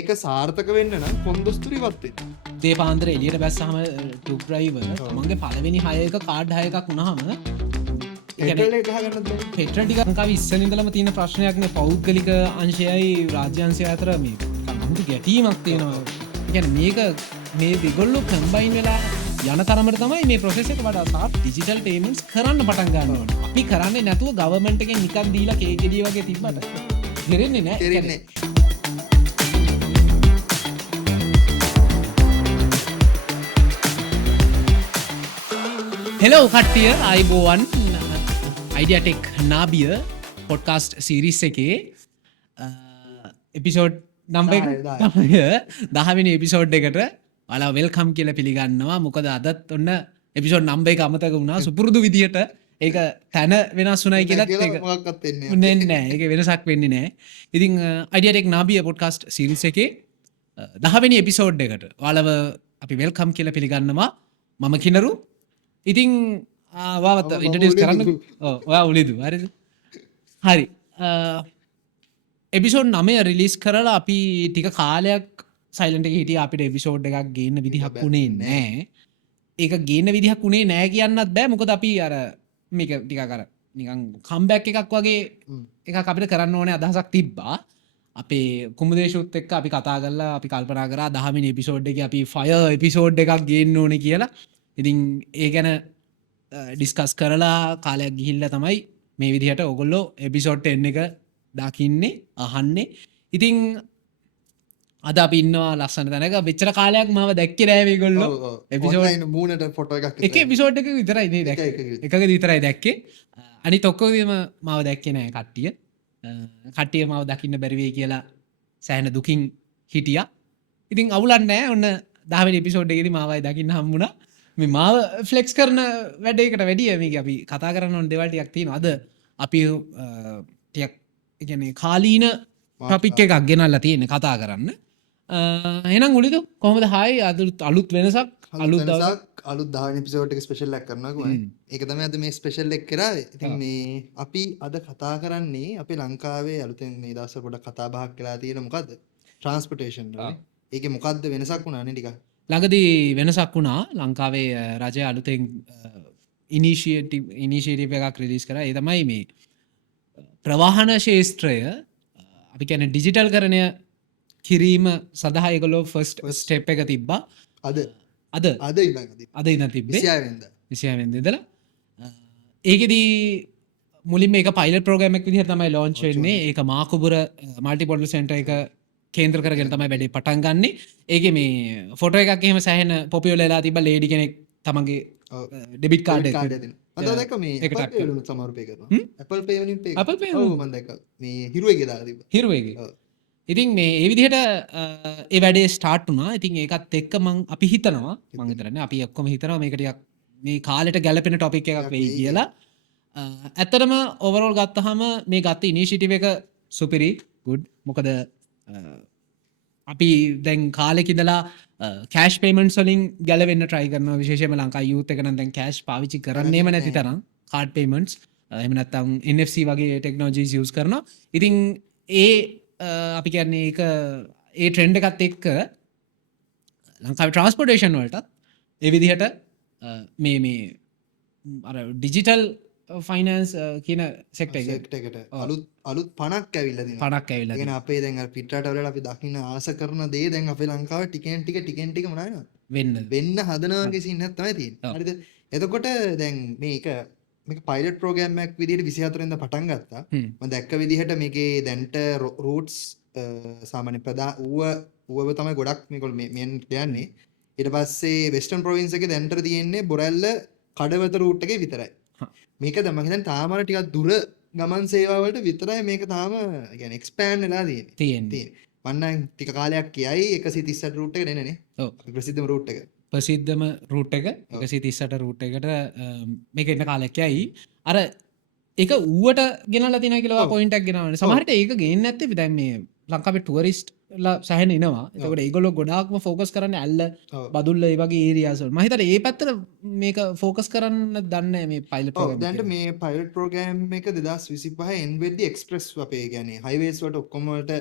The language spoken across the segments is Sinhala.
ඒක සාර්ථක වෙන්න නම් කොන්දොස්තුරු ඉවත් වෙන්න. දේපාන්දර එලියට බැස්සහම ටුබ් ඩ්‍රයිවර් මගේ පළවෙනි 6ක කාඩ් 6ක් වුණාම පෙට්‍රල් එක ගහගන්නත් බැහැ. පෙට්‍රල් ටික ලංකාවේ ඉස්සෙල්ලා තියෙන ප්‍රශ්නයක් නේ පෞද්ගලික අංශයයි රාජ්‍ය අංශය අතර මේ සම්බන්ධ ගැටීමක් තියෙනවා. ඒ කියන්නේ මේක මේ දෙගොල්ලෝ කම්බයින් වෙලා යන තරමට තමයි මේ ප්‍රොසෙස් එක වඩා තාත් ඩිජිටල් පේමන්ට්ස් කරන්න පටන් ගන්න ඕනේ. අපි කරන්නේ නැතුව ගවර්න්මන්ට් එකෙන් නිකන් දීලා කේක් ගෙඩිය වගේ තිබ්බට දෙරෙන්නේ නැහැ. තේරෙන්නේ. හෙලෝ කට්ටිය අයිබෝවන් අයිඩියටෙක් නාබිය පොඩ්කාස්ට් සිරිස් එකේ එපිසෝඩ් නම්බ 10වෙනි එපිසෝඩ් එකට ඔයාලා වෙල්කම් කියලා පිළිගන්නවා. මොකද අදත් ඔන්න එපිසෝඩ් නම්බර් 1 අමතක වුණා. සුපුරුදු විදියට ඒක තැන වෙනස් වුණයි කියලාත් ඒක මොකක්වත් වෙන්නේ නැහැ. ඒක වෙනසක් වෙන්නේ නැහැ. ඉතින් අයිඩියටෙක් නාබිය පොඩ්කාස්ට් සිරිස් එකේ 10වෙනි එපිසෝඩ් එකට ඔයාලව අපි වෙල්කම් කියලා පිළිගන්නවා. මම කිනරු. ඉතින් වාවත් ඉන්ට්‍රොඩියුස් කරන්න ඔයා උලිදු හරිද? හරි. එපිසෝඩ් 9 රිලීස් කරලා අපි ටික කාලයක් සයිලන්ට් එකේ හිටියා. අපිට එපිසෝඩ් එකක් ගේන්න විදිහක් උනේ නැහැ. ඒක ගේන්න විදිහක් උනේ නැහැ කියන්නත් බෑ. මොකද අපි අර මේක ටිකක් අර නිකන් කම්බැක් එකක් වගේ එකක් අපිට කරන්න ඕනේ අදහසක් තිබ්බා. අපේ කුමුදේශුත් එක්ක අපි කතා කරලා අපි කල්පනා කරා 10 වෙනි එපිසෝඩ් එකේ අපි ෆයර් එපිසෝඩ් එකක් ගේන්න ඕනේ කියලා. ඉතින් ඒ ගැන ඩිස්කස් කරලා කාලයක් ගිහිල්ලා තමයි මේ විදිහට ඔයගොල්ලෝ එපිසෝඩ් 10 එක දකින්නේ අහන්නේ. ඉතින් අද අපි ඉන්නවා ලස්සන තැනක. මෙච්චර කාලයක් මාව දැක්කේ නෑ මේගොල්ලෝ. එපිසෝඩ් මූණට ෆොටෝ එකක් එක එපිසෝඩ් එක විතරයි නේ දැක්කේ. එකක විතරයි දැක්කේ. අනිත් ඔක්කොගෙම මාව දැක්කේ නෑ කට්ටිය. කට්ටිය මාව දකින්න බැරි වෙයි කියලා සෑහෙන දුකින් හිටියා. ඉතින් අවුලක් නෑ. ඔන්න 10 වෙනි එපිසෝඩ් එකේදී මාවයි දකින්න හම්බුණා. මේ මාව ෆ්ලෙක්ස් කරන වැඩේකට වැඩිය මේක අපි කතා කරන්න ඕන දේවල් ටිකක් තියෙනවා. අද අපි ටිකක් ඒ කියන්නේ කාලීන ටොපික් එකක් ගෙනල්ලා තියෙන්නේ කතා කරන්න. එහෙනම් උලිදු කොහොමද? හායි අලුත් වෙනසක් අලුත් දවසක් අලුත් 10 වෙනි එපිසෝඩ් එක ස්පෙෂල් එකක් කරනවා කොහොමද? ඒක තමයි අද මේ ස්පෙෂල් එක කරාවේ. ඉතින් මේ අපි අද කතා කරන්නේ අපේ ලංකාවේ අලුතෙන් මේ දවස්වල පොඩක් කතා බහක් වෙලා තියෙන මොකද්ද? ට්‍රාන්ස්පෝර්ටේෂන් වල. ඒකේ මොකද්ද වෙනසක් වුණානේ ටිකක්. ළඟදී වෙනසක් වුණා. ලංකාවේ රජය අලුතෙන් ඉනිෂියේටිව් එකක් රිලීස් කරා. ඒ තමයි මේ ප්‍රවාහන ශේෂ්ත්‍රය අපි කියන්නේ ඩිජිටල් කරණය කිරීම සඳහා ඒගොල්ලෝ ෆස්ට් ස්ටෙප් එක තිබ්බා. අද ඉඳන් තිබ්බේ 26 වෙනිදා. 26 වෙනිදා ඉඳලා. ඒකෙදී මුලින්ම ඒක පයිලට් ප්‍රෝග්‍රෑම් එකක් විදිහට තමයි ලොන්ච් වෙන්නේ. ඒක මාකුබුර මල්ටි පොඩල් සෙන්ටර් එක කේන්ද්‍ර කරගෙන තමයි වැඩේ පටන් ගන්නෙ. ඒකේ මේ ෆොටෝ එකක් එහෙම සෑහෙන පොපියුලර් වෙලා තිබ්බා. ලේඩි කෙනෙක් තමන්ගේ ඩෙබිට් කාඩ් එක මම දැක්ක මේ Apple Pay වලින් සමහර පේ කරනවා. Apple Pay වලින් පේ. Apple Pay ඔව් මම දැක්ක. මේ හිරුවේගේ දාලා තිබ්බා. හිරුවේගේ. ඉතින් මේ ඒ විදිහට ඒ වැඩේ ස්ටාර්ට් වුණා. ඉතින් ඒකත් එක්ක අපි හිතනවා මම හිතන්නේ අපි ඔක්කොම හිතනවා මේක ටිකක් මේ කාලෙට ගැලපෙන ටොපික් එකක් වෙයි කියලා. ඇත්තටම ඕවරෝල් ගත්තහම මේ ගත්ත ඉනිෂියේටිව් එක සුපිරි ගුඩ්. මොකද අපි දැන් කාලෙක ඉඳලා කෑෂ් පේමන්ට්ස් වලින් ගැලවෙන්න try කරනවා. විශේෂයෙන්ම ලංකාවේ youth එක නම් දැන් කෑෂ් පාවිච්චි කරන්නේම නැති තරම් කාඩ් පේමන්ට්ස් එහෙම නැත්නම් NFC වගේ ටෙක්නොලොජිස් යූස් කරනවා. ඉතින් අපි කියන්නේ ඒක ඒ ට්‍රෙන්ඩ් එකත් එක්ක ලංකාවේ ට්‍රාන්ස්පෝර්ටේෂන් වලට ඒ විදිහට මේ අර ඩිජිටල් ෆයිනන්ස් කියන සෙක්ටර් එකට අලුත් 50ක් ඇවිල්ලා තියෙනවා. 50ක් ඇවිල්ලා තියෙනවා. අපේ දැන් අර පිටරට වල අපි දකින්න ආස කරන දේ දැන් අපේ ලංකාවේ ටිකෙන් ටික මොනවද වෙන්න හදනවා කියන සින්නක් තමයි තියෙන්නේ. හරිද? එතකොට දැන් මේක පයිලට් ප්‍රෝග්‍රෑම් එකක් විදිහට 24 වෙනිදා පටන් ගත්තා. මම දැක්ක විදිහට මේකේ දැන්ට රූට්ස් සාමාන්‍ය ඌව තමයි ගොඩක් මේගොල්ලෝ මෙන් කියන්නේ. ඊට පස්සේ වෙස්ටර්න් ප්‍රොවින්ස් එකේ දැන්ට තියෙන්නේ බොරැල්ල කඩවත රූට් එකේ විතරයි. මේක දැන් මම හිතන්නේ තාම ටිකක් දුර ගමන් සේවා වලට විතරයි මේක තාම يعني එක්ස්පෑන්ඩ් වෙලා තියෙන්නේ. මම නම් ටික කාලයක් කියයි 138 රූට් එකට එන්නේ නේ. ඔව්. ප්‍රසිද්ධම රූට් එක. ප්‍රසිද්ධම රූට් එක 138 රූට් එකට මේක එන්න කාලයක් යයි. අර ඒක ඌවට ගෙනල්ලා තියෙනවා කියලා පොයින්ට් එකක් ගෙනවන්නේ. සමහරට ඒක ගේන්නේ නැත්තේ දැන් මේ ලංකාවේ ටුවරිස්ට් ලා සෑහෙන එනවා. එතකොට ඒගොල්ලෝ ගොඩාක්ම ફોකස් කරන්නේ ඇල්ල බදුල්ල ඒ වගේ ඒරියාස් වල. මම හිතන්නේ ඒ පැත්තට මේක ફોකස් කරන්න දන්නේ මේ පයිලට් ප්‍රෝග්‍රෑම් එක. දැන්ට මේ පයිලට් ප්‍රෝග්‍රෑම් එක 2025 එන් වෙද්දි එක්ස්ප්‍රස් අපේ කියන්නේ හයිවේස් වලට ඔක්කොම වලට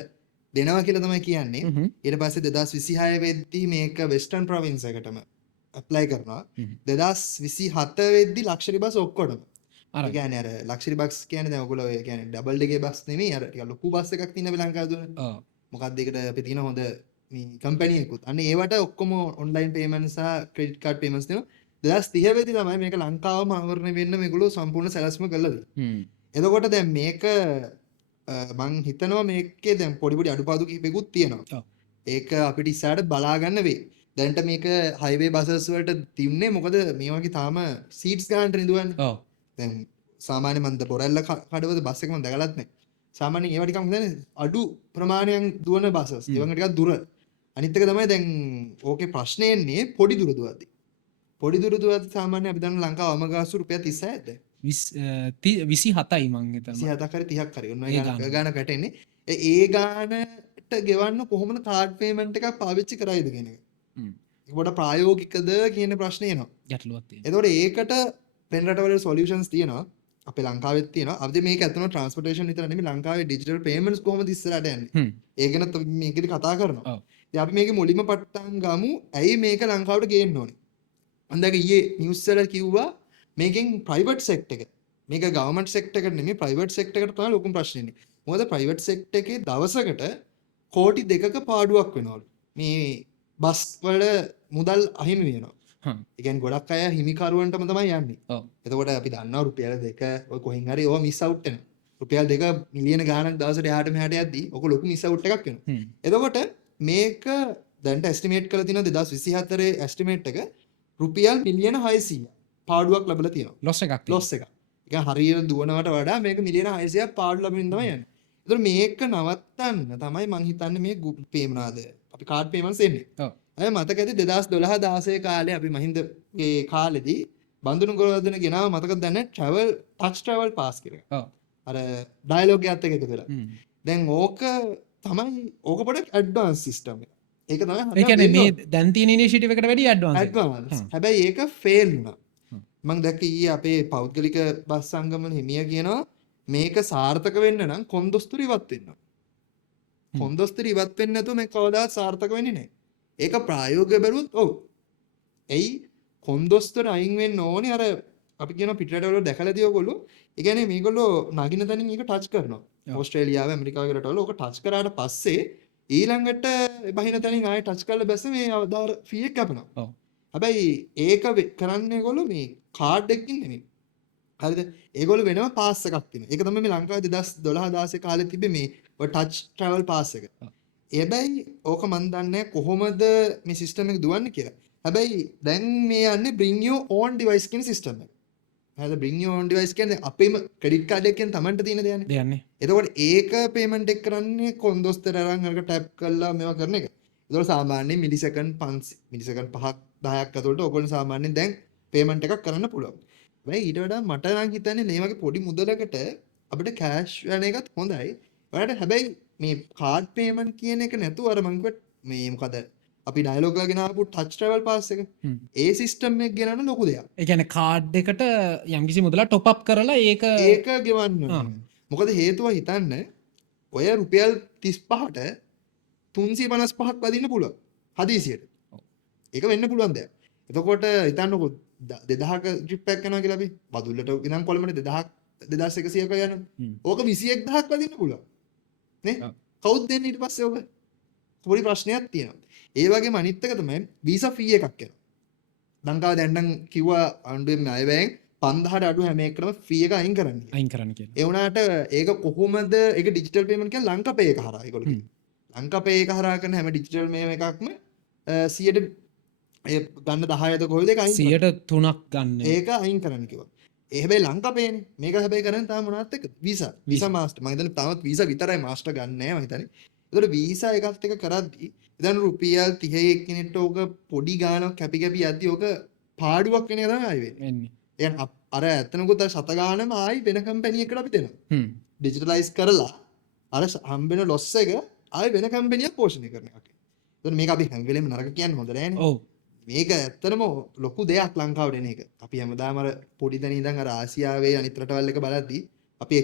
දෙනවා කියලා තමයි කියන්නේ. ඊට පස්සේ 2026 වෙද්දී මේක වෙස්ටර්න් ප්‍රොවින්ස් එකටම ඇප්ලයි කරනවා. 2027 වෙද්දී ලක්ෂරි බස් ඔක්කොටම. ඒ කියන්නේ අර ලක්ෂරි බස් කියන්නේ දැන් ඔයගොල්ලෝ ඒ කියන්නේ ඩබල් ඩෙකේ බස් නෙමෙයි අර ටික ලොකු බස් එකක් තියෙන ලංකාවේ දුවන. ඔව්. මොකක්ද ඒකට අපි තියෙන හොඳ මේ කම්පැනි එකකුත්. අන්න ඒවට ඔක්කොම ඔන්ලයින් පේමන්ට් සහ ක්‍රෙඩිට් කාඩ් පේමන්ට්ස් දෙනවා. 2030 වෙද්දී තමයි මේක ලංකාවම ආවරණය වෙන්න මේගොල්ලෝ සම්පූර්ණ සැලැස්ම කළා දෙන්නේ. එතකොට දැන් මේක මං හිතනවා මේකේ දැන් පොඩි අඩුපාඩු කිහිපෙකුත් තියෙනවා. ඒක අපිට ඉස්සරහට බලා ගන්න වෙයි. දැන්ට මේක හයිවේ බසස් වලට තින්නේ මොකද මේ වගේ තාම සීට්ස් ගන්නට රිදුවන්නේ. ඔව්. දැන් සාමාන්‍ය මන්ද පොරැල්ල කඩවද බස් එක මම දැකලත් නැහැ. සාමාන්‍යයෙන් ඒවා ටිකක් හොඳනේ අඩු ප්‍රමාණයක් දුවන බසස්. ඒ වගේ ටිකක් දුර. අනිත් එක තමයි දැන් ඕකේ ප්‍රශ්නේ එන්නේ පොඩි දුර දුවද්දි. පොඩි දුර දුවද්දි සාමාන්‍ය අපි දන්න ලංකාව අවමගාසු රුපියල් 36ද? 27යි මං හිතන්නේ. 27ක් හරි 30ක් හරි. ඔන්න ඒ ගාන ගැටෙන්නේ. ඒ ගානට ගෙවන්න කොහොමද කාඩ් පේමන්ට් එකක් පාවිච්චි කරයිද කියන එක. ඒක පොඩ ප්‍රායෝගිකද කියන ප්‍රශ්නේ එනවා. ගැටලුවක් තියෙනවා. එතකොට ඒකට වෙන රටවල සොලියුෂන්ස් තියෙනවා. අපේ ලංකාවෙත් තියෙනවා. අපිට මේක ඇත්තම ට්‍රාන්ස්පෝර්ටේෂන් විතර නෙමෙයි ලංකාවේ ඩිජිටල් පේමන්ට්ස් කොහොමද ඉස්සරහට යන්නේ. ඒ ගැන මේකෙදි කතා කරනවා. ඔව්. ඉතින් අපි මේකේ මුලින්ම පටන් ගමු. ඇයි මේක ලංකාවට ගේන්න ඕනේ? අන්දක ඊයේ නිවුස් වල කිව්වා මේකෙන් ප්‍රයිවට් සෙක්ටර් එක. මේක ගවර්න්මන්ට් සෙක්ටර් එකට නෙමෙයි ප්‍රයිවට් සෙක්ටර් එකට තමයි ලොකුම ප්‍රශ්නේ ඉන්නේ. මොකද ප්‍රයිවට් සෙක්ටර් එකේ දවසකට කෝටි 2ක පාඩුවක් වෙනවලු. මේ බස් වල මුදල් අහිමි වෙනවා. ඒ කියන්නේ ගොඩක් අය හිමිකරුවන්ටම තමයි යන්නේ. ඔව්. එතකොට අපි දන්නවා රුපියල් 2 ඔය කොහෙන් හරි ඕවා මිස් අවුට් වෙනවා. රුපියල් 2 මිලියන ගාණක් දවසට එහාට මෙහාට යද්දී ඔක ලොකු මිස් අවුට් එකක් වෙනවා. එතකොට මේක දැන්ට එස්ටිමේට් කරලා තියෙනවා 2024 එස්ටිමේට් එක රුපියල් මිලියන 600 පාඩුවක් ලැබලා තියෙනවා. ලොස් එකක්. ලොස් එකක්. ඒ කියන්නේ හරියට දුවනවට වඩා මේක මිලියන 600ක් පාඩු ලැබෙමින් තමයි යන්නේ. ඒතර මේක නවත්තන්න තමයි මං හිතන්නේ මේ පේමනාද අපි කාඩ් පේමන්ට්ස් එන්නේ. ඔව්. අය මතක ඇති 2012 16 කාලේ අපි මහින්දගේ කාලෙදී බඳුනු ගොඩවදන ගෙනාව මතකද දැන් ට්‍රැවල් ටච් ට්‍රැවල් පාස් කියලා. ඔව්. අර ඩයලොග් එකත් එක්ක එකතු වෙලා. දැන් ඕක තමයි ඕක පොඩක් ඇඩ්වාන්ස් සිස්ටම් එක. ඒක තමයි ඒ කියන්නේ මේ දැන් තියෙන ඉනිෂියටිව් එකට වැඩිය ඇඩ්වාන්ස්. හැබැයි ඒක ෆේල් වුණා. මම දැක්ක ඊයේ අපේ පෞද්ගලික බස් සංගමන හිමියා කියනවා මේක සාර්ථක වෙන්න නම් කොන්දොස්තර ඉවත් වෙන්න. කොන්දොස්තර ඉවත් වෙන්නේ නැතුව මේක කවදාවත් සාර්ථක වෙන්නේ නැහැ. ඒක ප්‍රායෝගිකව බැලුවොත් ඔව්. එයි කොන්දොස්තර අයින් වෙන්න ඕනේ අර අපි කියන පිටරටවල දැකලාදී ඔයගොල්ලෝ ඒ කියන්නේ මේගොල්ලෝ නගින තැනින් ඒක ටච් කරනවා. ඕස්ට්‍රේලියාව ඇමරිකාව රටවල ඕක ටච් කරාට පස්සේ ඊළඟට බහින තැනින් ආයෙ ටච් කරලා බැස්ස මේ ආදාර ෆී එක කැපෙනවා. ඔව්. හැබැයි ඒක කරන්නේ ඒගොල්ලෝ මේ කාඩ් එකකින් නෙමෙයි. හරිද? ඒගොල්ලෝ වෙනම පාස් එකක් තියෙනවා. ඒක තමයි මේ ලංකාවේ 2012 16 කාලේ තිබ්බේ මේ ඔය ටච් ට්‍රැවල් පාස් එක. හැබැයි ඕක මන් දන්නේ කොහොමද මේ සිස්ටම් එක දුවන්නේ කියලා. හැබැයි දැන් මේ යන්නේ bring your own device කියන සිස්ටම් එක. හරිද? bring your own device කියන්නේ අපේම ක්‍රෙඩිට් කාඩ් එකෙන් Tamanට තියෙන දෙයක්නේ. දෙයක්නේ. එතකොට ඒක පේමන්ට් එක කරන්නේ කොන්දොස්තර අරන් අරක ටැප් කරලා මේවා කරන එක. ඒතකොට සාමාන්‍යයෙන් මිලිසෙකන්ඩ් 5 මිලිසෙකන්ඩ් 5ක් 10ක් ඇතුළත ඔයගොල්ලෝ සාමාන්‍යයෙන් දැන් පේමන්ට් එකක් කරන්න පුළුවන්. හැබැයි ඊට වඩා මට නම් හිතන්නේ මේ වගේ පොඩි මුදලකට අපිට කෑෂ් යන එකත් හොඳයි. ඔයාලට හැබැයි මේ කාඩ් පේමන්ට් කියන එක නැතුව අර මං කිව්වා මේ මොකද අපි ඩයලොග් ලා ගෙනාවු ටච් ට්‍රැවල් පාස් එක. ඒ සිස්ටම් එක ගෙනන ලොකු දෙයක්. ඒ කියන්නේ කාඩ් එකට යම්කිසි මුදලක් টොප් අප් කරලා ඒක ගෙවන්න ඕනේ. මොකද හේතුව හිතන්න ඔය රුපියල් 35ට 355ක් වදින්න පුළුවන්. හදිසියට. ඒක වෙන්න පුළුවන් දෙයක්. එතකොට හිතන්නකො 2000ක ට්‍රිප් එකක් යනවා කියලා අපි බදුල්ලට ඉඳන් කොළඹට 2000ක් 2100ක යනවා. ඕක 21000ක් වදින්න පුළුවන්. නේ? කවුද දෙන්නේ ඊට පස්සේ ඕක? පොඩි ප්‍රශ්නයක් තියෙනවා. ඒ වගේම අනිත් එක තමයි වීසා ෆී එකක් යනවා. ලංකාව දැන් නම් කිව්වා ආණ්ඩුවෙන් අයවැයෙන් 5000ට අඩු හැම එකකටම ෆී එක අයින් කරන්න කියලා. ඒ වුණාට ඒක කොහොමද ඒක ඩිජිටල් පේමන්ට් කියන්නේ ලංකාපේ එක හරහා ඒගොල්ලෝ කියනවා. ලංකාපේ එක හරහා කරන හැම ඩිජිටල් මේව එකක්ම 100ට ඒ ගන්න 10ද කොහෙද ඒක අයින් 103ක් ගන්න. ඒක අයින් කරන්න කිව්වා. ඒ හැබැයි ලංකාපේනේ. මේක හැබැයි කරන්නේ තාම මොනවත් එක්ක වීසා මාස්ටර්. මම හිතන්නේ තාමත් වීසා විතරයි මාස්ටර් ගන්න නැහැ මම හිතන්නේ. ඒතකොට වීසා එකත් එක කරද්දි දැන් රුපියල් 30 එක්කිනෙට ඕක පොඩි ගාණක් කැපි කැපි යද්දි ඕක පාඩුවක් වෙන එක තමයි ආයි වෙන්නේ. يعني අර ඇත්තනකොත් අර ශත ගාණම ආයි වෙන කම්පැනි එකකට අපි දෙනවා. ඩිජිටලයිස් කරලා අර හම්බෙන ලොස් එක ආයි වෙන කම්පැනියක් පෝෂණය කරන එකක්. ඒතකොට මේක අපි හැම වෙලේම නරක කියන්නේ හොඳ නෑනේ. ඔව්. මේක ඇත්තටම ලොකු දෙයක් ලංකාවට එන එක. අපි හැමදාම අර පොඩි තැන ඉඳන් අර ආසියාවේ අනිත් රටවල් එක බලද්දි අපි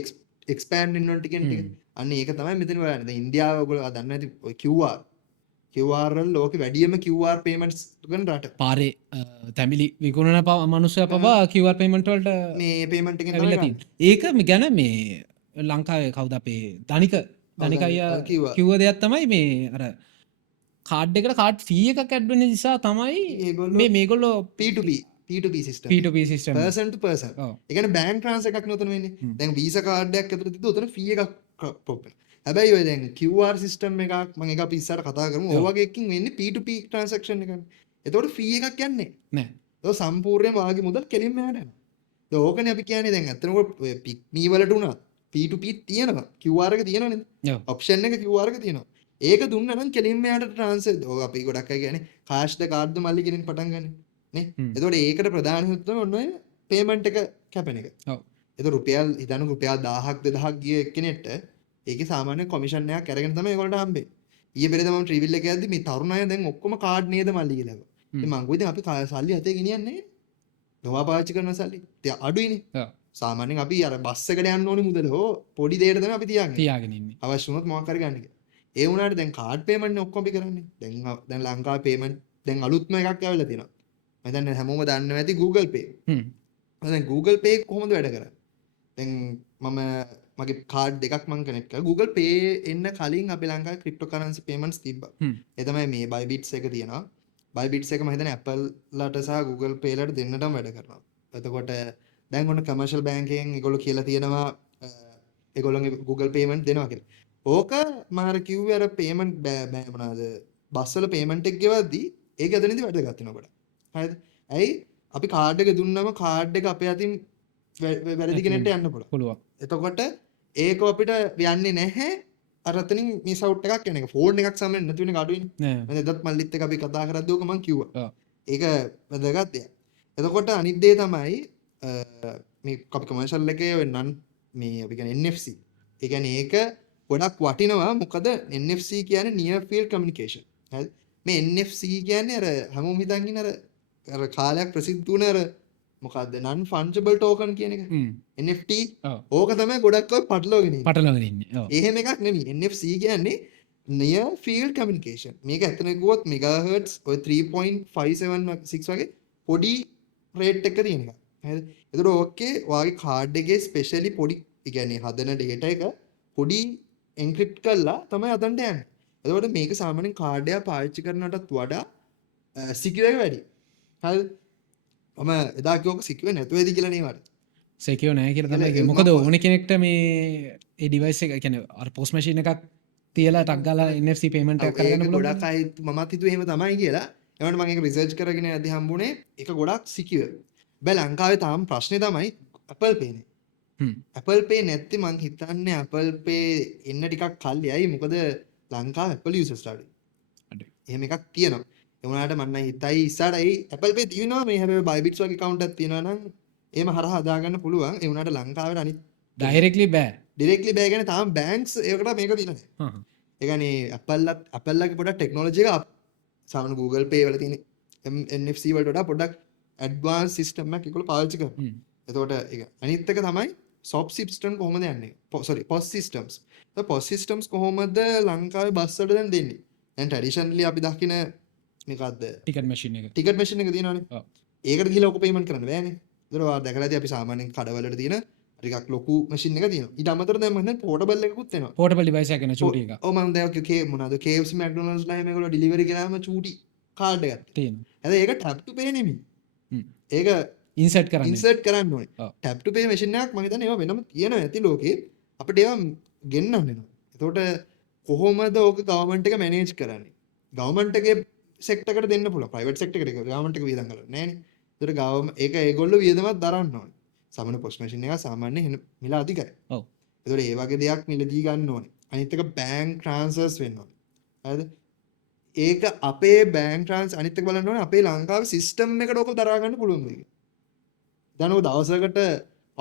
එක්ස්පෑන්ඩ් වෙන්න ඕන ටිකෙන් ටික. අන්න ඒක තමයි මෙතන බලන්න. දැන් ඉන්දියාව ඔයගොල්ලෝ දන්නේ නැති ඔය QR වල ලෝකෙ වැඩියම QR payments කරන රට. පාරේ තැමිලි විකුණන මනුස්සය පවා කිවර් පේමෙන්ට් වලට මේ payment එකෙන් තමයි ඇවිල්ලා ගන්න. තියෙන්නේ. ඒක ගැන මේ ලංකාවේ කවුද අපේ ධනික අයියා කිව්වා. කිව්ව දෙයක් තමයි මේ අර කාඩ් එකට කාඩ් ෆී එකක් ඇඩ් වෙන නිසා තමයි ඒගොල්ලෝ මේගොල්ලෝ P2P system. P2P system person to person. ඔව්. ඒ කියන්නේ bank transfer එකක් නෙවෙතන වෙන්නේ. දැන් Visa card එකක් ඇතුළත තිබ්බොත් උතන fee එකක් පොප්පෙන. හැබැයි ඔය දැන් QR system එකක් මම ඒක අපි ඉස්සරහ කතා කරමු. ඔය වගේ එකකින් වෙන්නේ P2P transaction එකක්. එතකොට fee එකක් යන්නේ නෑ. ඒක සම්පූර්ණයෙන්ම වාගේ මුදල් කෙලින්ම යනවා. දැන් ඕකනේ අපි කියන්නේ දැන් ඇත්තටම ඔය පික්මී වලට උනත් P2P තියෙනවා. QR එක තියෙනවා නේද? ඔව්. ඔප්ෂන් එක QR එක තියෙනවා. ඒක දුන්නා නම් කෙලින්ම යාට ට්‍රාන්ස්ෆර් ඔය අපි ගොඩක් අය කියන්නේ කාෂ්ද කාඩ්ද මල්ලි කෙනින් පටන් ගන්න නේ. එතකොට ඒකට ප්‍රධාන හේතුව තමයි ඔන්න ඔය පේමන්ට් එක කැපෙන එක. ඔව්. එතකොට රුපියල් හිතන්න රුපියල් 1000ක් 2000ක් ගිය එක්කෙනෙක්ට ඒකේ සාමාන්‍ය කොමිෂන් එකක් අරගෙන තමයි ඒගොල්ලන්ට හම්බෙන්නේ. ඊයේ පෙරේද මම ට්‍රිවිල් එකේ යද්දි මේ තරුණ අය දැන් ඔක්කොම කාඩ් නේද මල්ලි කියලා. ඉතින් මං කිව්වා අපි සල්ලි අතේ ගෙනියන්නේ ගවා පාවිච්චි කරන සල්ලි. ඉතින් අඩුයිනේ. ඔව්. සාමාන්‍යයෙන් අපි අර බස් එකට යන්න ඕනේ මුදල හෝ පොඩි දෙයකට තමයි අපි තියන්නේ. තියාගෙන ඉන්නේ. අවශ්‍ය වුණොත් මොකක් හරි ගන්න කියලා. ඒ වුණාට දැන් කාඩ් පේමන්ට් නේ ඔක්කොම අපි කරන්නේ. දැන් ලංකාවේ පේමන්ට් දැන් අලුත්ම එකක් ඇවිල්ලා තියෙනවා. මම දැන් හැමෝම දන්නවා ඇති Google Pay. දැන් Google Pay කොහොමද වැඩ කරන්නේ? දැන් මම මගේ කාඩ් දෙකක් මම කනෙක්ට් කරා. Google Pay එන්න කලින් අපේ ලංකාවේ cryptocurrency payments තිබ්බා. ඒ තමයි මේ Bybits එක තියෙනවා. Bybits එක මම හිතන්නේ Apple ලට සහ Google Pay ලට දෙන්නටම වැඩ කරනවා. එතකොට දැන් ඔන්න commercial bank එකෙන් ඒගොල්ලෝ කියලා තියෙනවා ඒගොල්ලෝගේ Google payment දෙනවා කියලා. ඕක මම අර කිව්වේ අර payment මොනවාද බස් වල payment එක ගෙවද්දි ඒක එතනදී වැඩ ගන්නවා ගොඩක්. හරිද? ඇයි අපි කාඩ් එක දුන්නම කාඩ් එක අපේ අතින් වැරදි කෙනෙක්ට යන්න පුළුවන්. එතකොට ඒක අපිට යන්නේ නැහැ අර අතනින් මිස් අවුට් එකක් යන එක. ෆෝන් එකක් සමහරවිට නැති වෙන එක අඩුයිනේ. මම එදත් මල්ලිත් එක්ක අපි කතා කරද්දී ඕක මම කිව්වා. ඒක වැදගත් දෙයක්. එතකොට අනිත් දේ තමයි මේ අපි කමර්ෂල් එකේ වෙනන් මේ අපි කියන්නේ NFC. ඒ කියන්නේ ඒක ගොඩක් වටිනවා. මොකද NFC කියන්නේ near field communication. හරිද? මේ NFC කියන්නේ අර හැමෝම හිතන් ඉන්න අර කාලයක් ප්‍රසිද්ධ වුණ අර මොකද්ද non fungible token කියන එක. NFT. ඕක තමයි ගොඩක් අය පටලවාගෙන ඉන්නේ. එහෙම එකක් නෙමෙයි. NFC කියන්නේ near field communication. මේක ඇත්තට කිව්වොත් megahertz ඔය 3.576 වගේ පොඩි රේට් එක තියෙන එක. හරිද? ඒතර ඕකේ ඔයාගේ කාඩ් එකේ ස්පෙෂලි පොඩි ඒ කියන්නේ හදන data එක පොඩි එන්ක්‍රිප්ට් කරලා තමයි අතන්ට යන්නේ. එතකොට මේක සාමාන්‍යයෙන් කාඩ් එක පාවිච්චි කරනටත් වඩා සිකියුර් එක වැඩි. හරිද? මම එදා කිව්වක සිකියුර් නැතුව ඇති කියලා නේ මට. සිකියුර් නැහැ කියලා තමයි කිව්වේ. මොකද ඕන කෙනෙක්ට මේ ඒ ඩිවයිස් එක කියන්නේ අර පෝස්ට් මැෂින් එකක් තියලා ටක් ගාලා NFC පේමන්ට් එකක් කරගන්න පුළුවන්. ගොඩක් අය මමත් හිතුවේ එහෙම තමයි කියලා. ඒවලට මම ඒක රිසර්ච් කරගෙන යද්දී හම්බුනේ ඒක ගොඩක් සිකියුර්. හැබැයි ලංකාවේ තාම ප්‍රශ්නේ තමයි Apple Pay නේ. Apple Pay නැත්නම් මං හිතන්නේ Apple Pay එන්න ටිකක් කල්ලි. ඇයි? මොකද ලංකාවේ Apple users අඩුයි. එහෙම එකක් තියෙනවා. ඒ වුණාට මම හිතයි ඉස්සරහයි Apple Pay තියෙනවා මේ හැබැයි Bybits වගේ account එකක් තියෙනවා නම් එහෙම හරහා හදාගන්න පුළුවන්. ඒ වුණාට ලංකාවේ අනිත් ඩයිරෙක්ට්ලි බෑ. ඩිරෙක්ට්ලි බෑ කියන්නේ තාම banks ඒකට මේක දිනන්නේ. ඒ කියන්නේ Apple ලගේ පොඩක් ටෙක්නොලොජි එක සාමාන්‍ය Google Pay වල තියෙන NFC වලට වඩා පොඩක් ඇඩ්වාන්ස් සිස්ටම් එකක් ඒගොල්ලෝ පාවිච්චි කරනවා. එතකොට ඒක අනිත් එක තමයි SOP system කොහොමද යන්නේ? POS systems. POS systems කොහොමද ලංකාවේ බස් වලට දැන් දෙන්නේ? දැන් ට්‍රැඩිෂනලි අපි දකින මේකක්ද? ටිකට් මැෂින් එක. ටිකට් මැෂින් එක තියෙනවානේ. ඔව්. ඒකට ගිහලා ඔක පේමන්ට් කරන්න බෑනේ. ඒතර ඔයා දැකලා ඇති අපි සාමාන්‍යයෙන් කඩවලට තියෙන ටිකක් ලොකු මැෂින් එක තියෙනවා. ඊට අමතරව දැන් මම පෝටබල් එකකුත් එනවා. පෝටබල් ඩිවයිස් එකක් නේ චූටි එක. ඔව් මම දැන් මොනවාද KFC McDonald's ලා මේගොල්ලෝ ඩිලිවරි කරාම චූටි කාඩ් එකක් තියෙනවා. හැබැයි ඒක tap to pay නෙමෙයි. ඒක ඉන්සර්ට් කරන්න. ඉන්සර්ට් කරන්න ඕනේ. tap to pay මැෂින් එකක් මම හිතන්නේ ඒවා වෙනම තියෙනවා ඇති ලෝකේ. අපිට ඒවා ගෙන්නන්න වෙනවා. එතකොට කොහොමද ඕක ගවර්න්මන්ට් එක මැනේජ් කරන්නේ? ගවර්න්මන්ට් එකේ සෙක්ටර් එකට දෙන්න පුළුවන්. ප්‍රයිවට් සෙක්ටර් එකට ගවර්න්මන්ට් එක වියදම් කරන්නේ නැහැ නේ. ඒතර ඒක ඒගොල්ලෝ වියදමක් දරන්න ඕනේ. සාමාන්‍ය පොස්ට් මැෂින් එක සාමාන්‍ය මිල අධිකයි. ඔව්. ඒතර ඒ වගේ දෙයක් මිලදී ගන්න ඕනේ. අනිත් එක බැංක් ට්‍රාන්ස්ෆර්ස් වෙන්න ඕනේ. හරිද? ඒක අපේ බැංක් ට්‍රාන්ස් අනිත් එක බලන්න ඕනේ අපේ ලංකාවේ සිස්ටම් එකට ඕක දරා ගන්න පුළුවන් මේක. දැන් ඔය දවසකට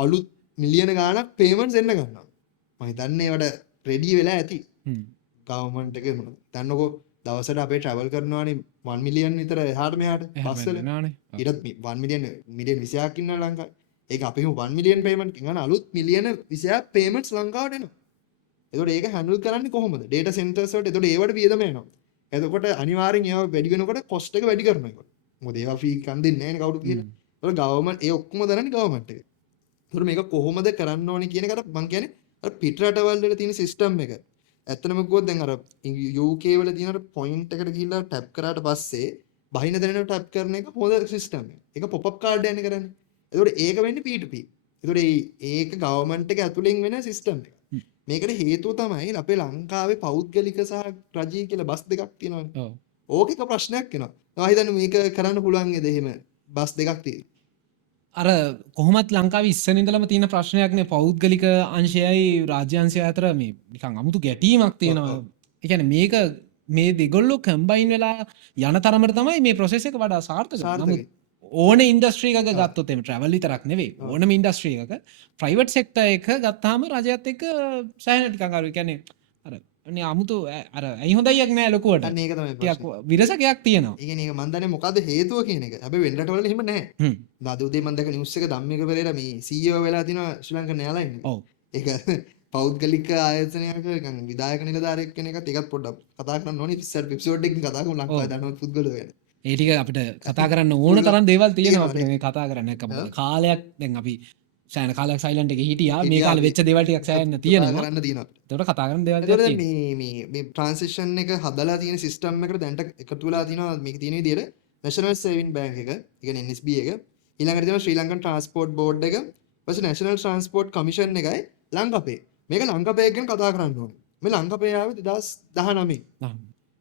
අලුත් මිලියන ගාණක් පේමන්ට්ස් එන්න ගන්නවා. මම හිතන්නේ ඒවට රෙඩි වෙලා ඇති. ගවර්න්මන්ට් එකේ මොනවද? දන්නකො දවසට අපේ ට්‍රැවල් කරනවානේ 1 මිලියන් විතර එහාට මෙහාට බස් වල. ඊටත් 1 මිලියන් 20ක් ඉන්නවා ලංකාවේ. ඒක අපි 1 මිලියන් පේමන්ට් ගන්න අලුත් මිලියන 20ක් පේමන්ට්ස් ලංකාවට එනවා. එතකොට ඒක හැන්ඩල් කරන්නේ කොහොමද? data centers වලට එතකොට ඒවට වියදම එනවා. එතකොට අනිවාර්යෙන් ඒවා වැඩි වෙනකොට cost එක වැඩි කරනවා ඒක. මොකද ඒවා ෆී කන් දෙන්නේ නැහැ නේ කවුරුත් කියලා. ඒතකොට ගවර්න්මන්ට් ඒ ඔක්කොම දරන්නේ ගවර්න්මන්ට් එක. ඒතකොට මේක කොහොමද කරන්න ඕනේ කියන එක අර මං කියන්නේ අර පිට රටවල් වල තියෙන සිස්ටම් එක. ඇත්තටම කිව්වොත් දැන් අර UK වල තියෙන අර පොයින්ට් එකට ගිහිල්ලා ටැප් කරාට පස්සේ බහින දෙනෙන ටැප් කරන එක හොඳ සිස්ටම් එක. ඒක පොප් අප් කාඩ් යන්නේ කරන්නේ. ඒතකොට ඒක වෙන්නේ P2P. ඒතකොට ඒක ගවර්න්මන්ට් එක ඇතුලෙන් වෙන සිස්ටම් එක. මේකට හේතුව තමයි අපේ ලංකාවේ පෞද්ගලික සහ රජීය කියලා බස් දෙකක් තියෙනවානේ. ඔව්. ඕක එක ප්‍රශ්නයක් වෙනවා. මම හිතන්නේ මේක කරන්න පුළුවන් නේද එහෙම බස් දෙකක් තියෙන. අර කොහොමත් ලංකාවේ ඉස්සන ඉඳලම තියෙන ප්‍රශ්නයක්නේ පෞද්ගලික අංශයයි රාජ්‍ය අංශය අතර මේ නිකන් අමුතු ගැටීමක් තියෙනවා. ඒ කියන්නේ මේක මේ දෙගොල්ලෝ කම්බයින් වෙලා යන තරමට තමයි මේ ප්‍රොසෙස් එක වඩා සාර්ථක. නමුත් ඕන ඉන්ඩස්ට්‍රී එකක ගත්තොත් එම ට්‍රැවල් විතරක් නෙවෙයි ඕනම ඉන්ඩස්ට්‍රී එකක ප්‍රයිවට් සෙක්ටර් එක ගත්තාම රජයත් එක්ක සෑහෙන ටිකක් අර කියන්නේ අර අනේ අමුතු අර ඇයි හොඳයියක් නෑ ලොකුවට. අන්න ඒක තමයි ටිකක් විරසකයක් තියෙනවා. ඒ කියන්නේ මන් දන්නේ මොකද්ද හේතුව කියන එක. හැබැයි වෙන රටවල එහෙම නැහැ. අද උදේ මන් දැක්ක නිවුස් එක ධම්මික පෙරේරා මේ CEO වෙලා තිනවා ශ්‍රී ලංකන් එයාර්ලයින්. ඔව්. ඒක පෞද්ගලික ආයතනයක විදායක නිලධාරියෙක් කෙනෙක් ඒකත් පොඩ්ඩක් කතා කරන්න ඕනේ ඉස්සර එපිසෝඩ් එකකින් කතා කරමු ලංකාවේ දන්නවත් පුද්ගලයෝ ගැන. ඒ ටික අපිට කතා කරන්න ඕන තරම් දේවල් තියෙනවා අපිට මේ කතා කරන්න. කාලයක් දැන් අපි සෑහෙන කාලයක් සයිලන්ට් එකේ හිටියා. මේ කාලේ වෙච්ච දේවල් ටිකක් සෑහෙන තියෙනවා. කරන්න තියෙනවා. ඒකට කතා කරන්න දේවල් තියෙනවා. මේ ට්‍රාන්සිෂන් එක හදලා තියෙන සිස්ටම් එකට දැන්ට එකතු වෙලා තියෙනවා මේක තියෙන විදිහට National Saving Bank එක, ඒ කියන්නේ NSB එක, ඊළඟට තියෙනවා ශ්‍රී ලංකන් ට්‍රාන්ස්පෝර්ට් බෝඩ් එක, ඊපස්සේ National Transport Commission එකයි ලංකාපේ. මේක ලංකාපේ ගැන කතා කරන්න ඕනේ. මේ ලංකාපේ ආවේ 2019.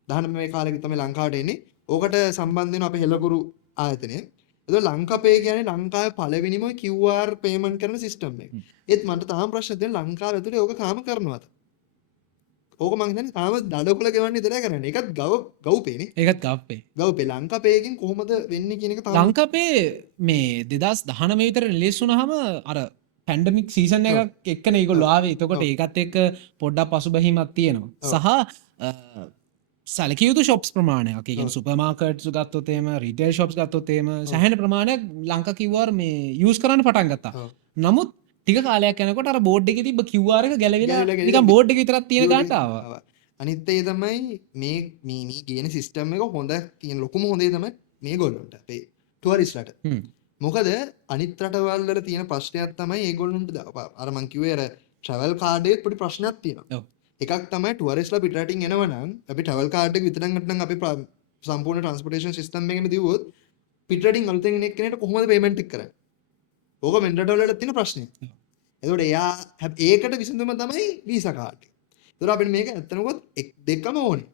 19 මේ කාලෙක තමයි ලංකාවට එන්නේ. ඕකට සම්බන්ධ වෙන අපේ හෙළකුරු ආයතනය. එතකොට ලංකාපේ කියන්නේ ලංකාවේ පළවෙනිම QR පේමන්ට් කරන සිස්ටම් එක. ඒත් මට තාම ප්‍රශ්න තියෙනවා ලංකාව ඇතුලේ ඕක කාම කරනවද? ඕක මං හිතන්නේ තාම දඩකුල ගෙවන්න විතරයි කරන්නේ. ඒකත් ගව්පේනේ. ඒකත් ගව්පේ. ගව්පේ ලංකාපේකින් කොහොමද වෙන්නේ කියන එක තාම ලංකාපේ මේ 2019 විතර රිලීස් වුණාම අර පැන්ඩමික් සීසන් එකක් එක්කනේ ඒගොල්ලෝ ආවේ. එතකොට ඒකත් එක්ක පොඩ්ඩක් පසුබැහිමක් තියෙනවා. සහ සැලකිය යුතු ෂොප්ස් ප්‍රමාණයක්. ඒ කියන්නේ සුපර් මාකට්ස් ගත්තොත් එහෙම රීටේල් ෂොප්ස් ගත්තොත් එහෙම සෑහෙන ප්‍රමාණයක් ලංකා QR මේ යූස් කරන්න පටන් ගත්තා. නමුත් ටික කාලයක් යනකොට අර බෝඩ් එකේ තිබ්බ QR එක ගැලවිලා නිකන් බෝඩ් එක විතරක් තියෙන ගානට ආවා. අනිත් ඒ තමයි මේ ගේන සිස්ටම් එක හොඳ කියන ලොකුම හොඳේ තමයි මේගොල්ලන්ට අපේ ටුවරිස්ට්ලට. මොකද අනිත් රටවල් වල තියෙන ප්‍රශ්නයක් තමයි ඒගොල්ලන්ට අර මං කිව්වේ අර ට්‍රැවල් කාඩ් එකේ පොඩි ප්‍රශ්නයක් තියෙනවා. එකක් තමයි ටුවරිස්ට්ලා පිටරටින් එනවනම් අපි ට්‍රැවල් කාඩ් එක විතරක් ගන්න අපි සම්පූර්ණ ට්‍රාන්ස්පෝර්ටේෂන් සිස්ටම් එකෙම දිවුවොත් පිටරටින් අලුතෙන් එන කෙනෙක්ට කොහොමද පේමන්ට් එක කරන්නේ? ඕක වෙන රටවල් වල තියෙන ප්‍රශ්නේ. එතකොට එයා ඒකට විසඳුම තමයි වීසා කාඩ් එක. ඒතකොට අපිට මේක ඇත්තනකොත් දෙකම ඕනේ.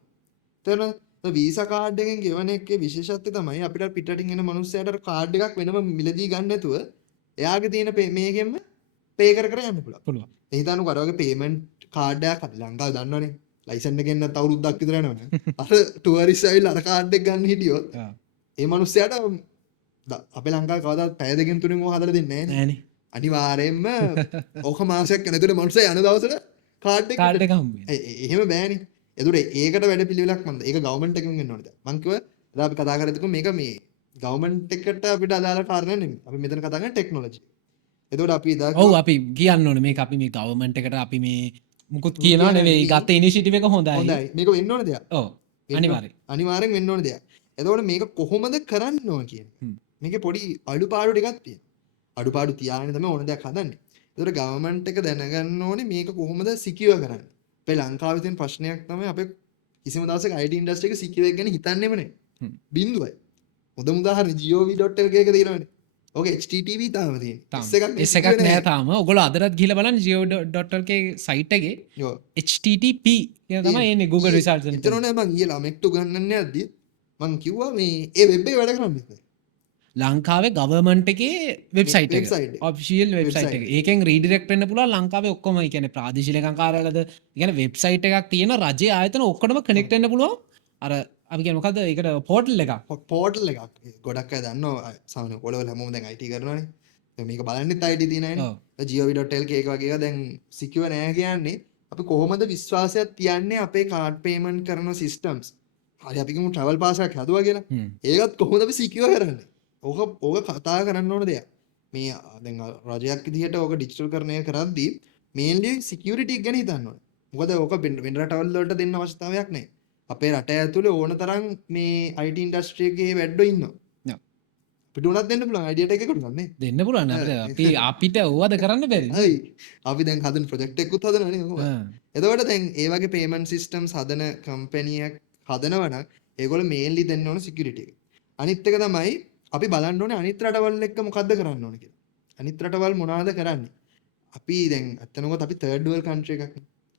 එතන වීසා කාඩ් එකෙන් ගෙවන එකේ විශේෂත්වය තමයි අපිට පිටරටින් එන මිනිස්සයාට කාඩ් එකක් වෙනම මිලදී ගන්න නැතුව එයාගේ තියෙන මේකෙන්ම පේ කර යන්න පුළුවන්. ඒ හිතන්නකො අර වගේ පේමන්ට් කාඩ් එකක් අපි ලංකාවේ දන්නවනේ ලයිසන් එක ගෙන්නත් අවුරුද්දක් විතර යනවනේ. අර ටුවරිස්ට් ඇවිල්ලා අර කාඩ් එක ගන්න හිටියොත් ඒ මිනිස්සයාට අපේ ලංකාවේ කවදාවත් පැය දෙකකින් තුනෙන් ඕක හදලා දෙන්නේ නැහැ නේ. අනිවාර්යයෙන්ම ඕක මාසයක් යනකොට මිනිස්සයා යන දවසට කාඩ් එක හම්බ වෙනවා. එහෙම බෑනේ. ඒතර ඒකට වැඩ පිළිවෙලක් මන්ද. ඒක ගවර්න්මන්ට් එකෙන් වෙන්න ඕනේ. මං කිව්වා එදා අපි කතා කරද්දී මේක මේ ගවර්න්මන්ට් එකට අපිට අදාළ කාරණා නෙමෙයි. අපි මෙතන කතා කරන්නේ ටෙක්නොලොජි. එතකොට අපි එදා ඔව් අපි කියන්න ඕනේ මේක අපි මේ ගවර්න්මන්ට් එකට අපි මේ මුකුත් කියනවා නෙවෙයි ගත්ත ඉනිෂියටිව් එක හොඳයි. හොඳයි. මේක වෙන්න ඕන දෙයක්. ඔව්. අනිවාර්යෙන්. අනිවාර්යෙන් වෙන්න ඕන දෙයක්. එතකොට මේක කොහොමද කරන්න ඕන කියන්නේ. මේකේ පොඩි අඩුපාඩු ටිකක් තියෙනවා. අඩුපාඩු තියාගෙන තමයි ඕන දෙයක් හදන්නේ. එතකොට ගවර්න්මන්ට් එක දැනගන්න ඕනේ මේක කොහොමද සිකියුර් කරන්නේ. අපේ ලංකාවේ තියෙන ප්‍රශ්නයක් තමයි අපේ කිසිම දවසක IT ඉන්ඩස්ට්‍රි එක සිකියුර් එක ගැන හිතන්නේම නැහැ. බින්දුවයි. හොඳම උදාහරණය gov.lk එක තියෙනවනේ. ඕක HTTP තාම තියෙන්නේ. S එකක් නෑ තාම. ඔයගොල්ලෝ අදටත් ගිහලා බලන්න gov.lk සයිට් එකේ HTTP කියන තමයි එන්නේ Google results එතන. එතන නෑ මං ඊයේ ළමෙක්ට උගන්වන්න යද්දි මං කිව්වා මේ ඒ වෙබ් එක වැඩ කරන්නේ. ලංකාවේ ගවර්න්මන්ට් එකේ වෙබ්සයිට් එක ඔෆිෂියල් වෙබ්සයිට් එක. ඒකෙන් රීඩිරෙක්ට් වෙන්න පුළුවන් ලංකාවේ ඔක්කොම. ඒ කියන්නේ ප්‍රාදේශීය ලේකම් කාර්යාලයද ඒ කියන්නේ වෙබ්සයිට් එකක් තියෙන රජයේ ආයතන ඔක්කොටම කනෙක්ට් වෙන්න පුළුවන්. අර අපි කියන්නේ මොකද්ද ඒකට පෝර්ටල් එකක්. පෝර්ටල් එකක්. ගොඩක් අය දන්නවා සාමාන්‍ය කොළවල හැමෝම දැන් IT කරනවානේ. දැන් මේක බලන්නෙත් IT තියෙන අයනේ. gov.lk එක වගේ ඒවා දැන් සිකියුර් නෑ කියන්නේ අපි කොහොමද විශ්වාසයක් තියන්නේ අපේ කාඩ් පේමන්ට් කරන සිස්ටම්ස්. හරි අපි කියමු ට්‍රැවල් පාස් එකක් හදුවා කියලා. ඒකත් කොහොමද අපි සිකියුර් කරන්නේ? ඕක කතා කරන්න ඕන දෙයක්. මේ දැන් රජයක් විදිහට ඕක ඩිජිටල් කරණය කරද්දී මේන්ලි සිකියුරිටි ගැන හිතන්න ඕනේ. මොකද ඕක වෙන රටවල් වලට දෙන්න අවශ්‍යතාවයක් නැහැ. අපේ රට ඇතුලේ ඕන තරම් මේ IT ඉන්ඩස්ට්‍රි එකේ වැඩෝ ඉන්නවා. ඔව්. අපිට උනත් දෙන්න පුළුවන් අයිඩියා එකකට ගන්න. දෙන්න පුළුවන් අපිට ඕවද කරන්න බැරි. හරි. අපි දැන් හදන ප්‍රොජෙක්ට් එකකුත් හදනවනේ කොහොමද? එතකොට දැන් ඒ වගේ පේමන්ට් සිස්ටම්ස් හදන කම්පැනියක් හදනවා නම් ඒගොල්ලෝ මේන්ලි දෙන්න ඕන සිකියුරිටි එක. අනිත් එක තමයි අපි බලන්න ඕනේ අනිත් රටවල් එක්ක මොකද්ද කරන්න ඕනේ කියලා. අනිත් රටවල් මොනවද කරන්නේ? අපි දැන් අත්තනකොත් අපි තර්ඩ් වර්ල්ඩ් කන්ට්‍රි එකක්.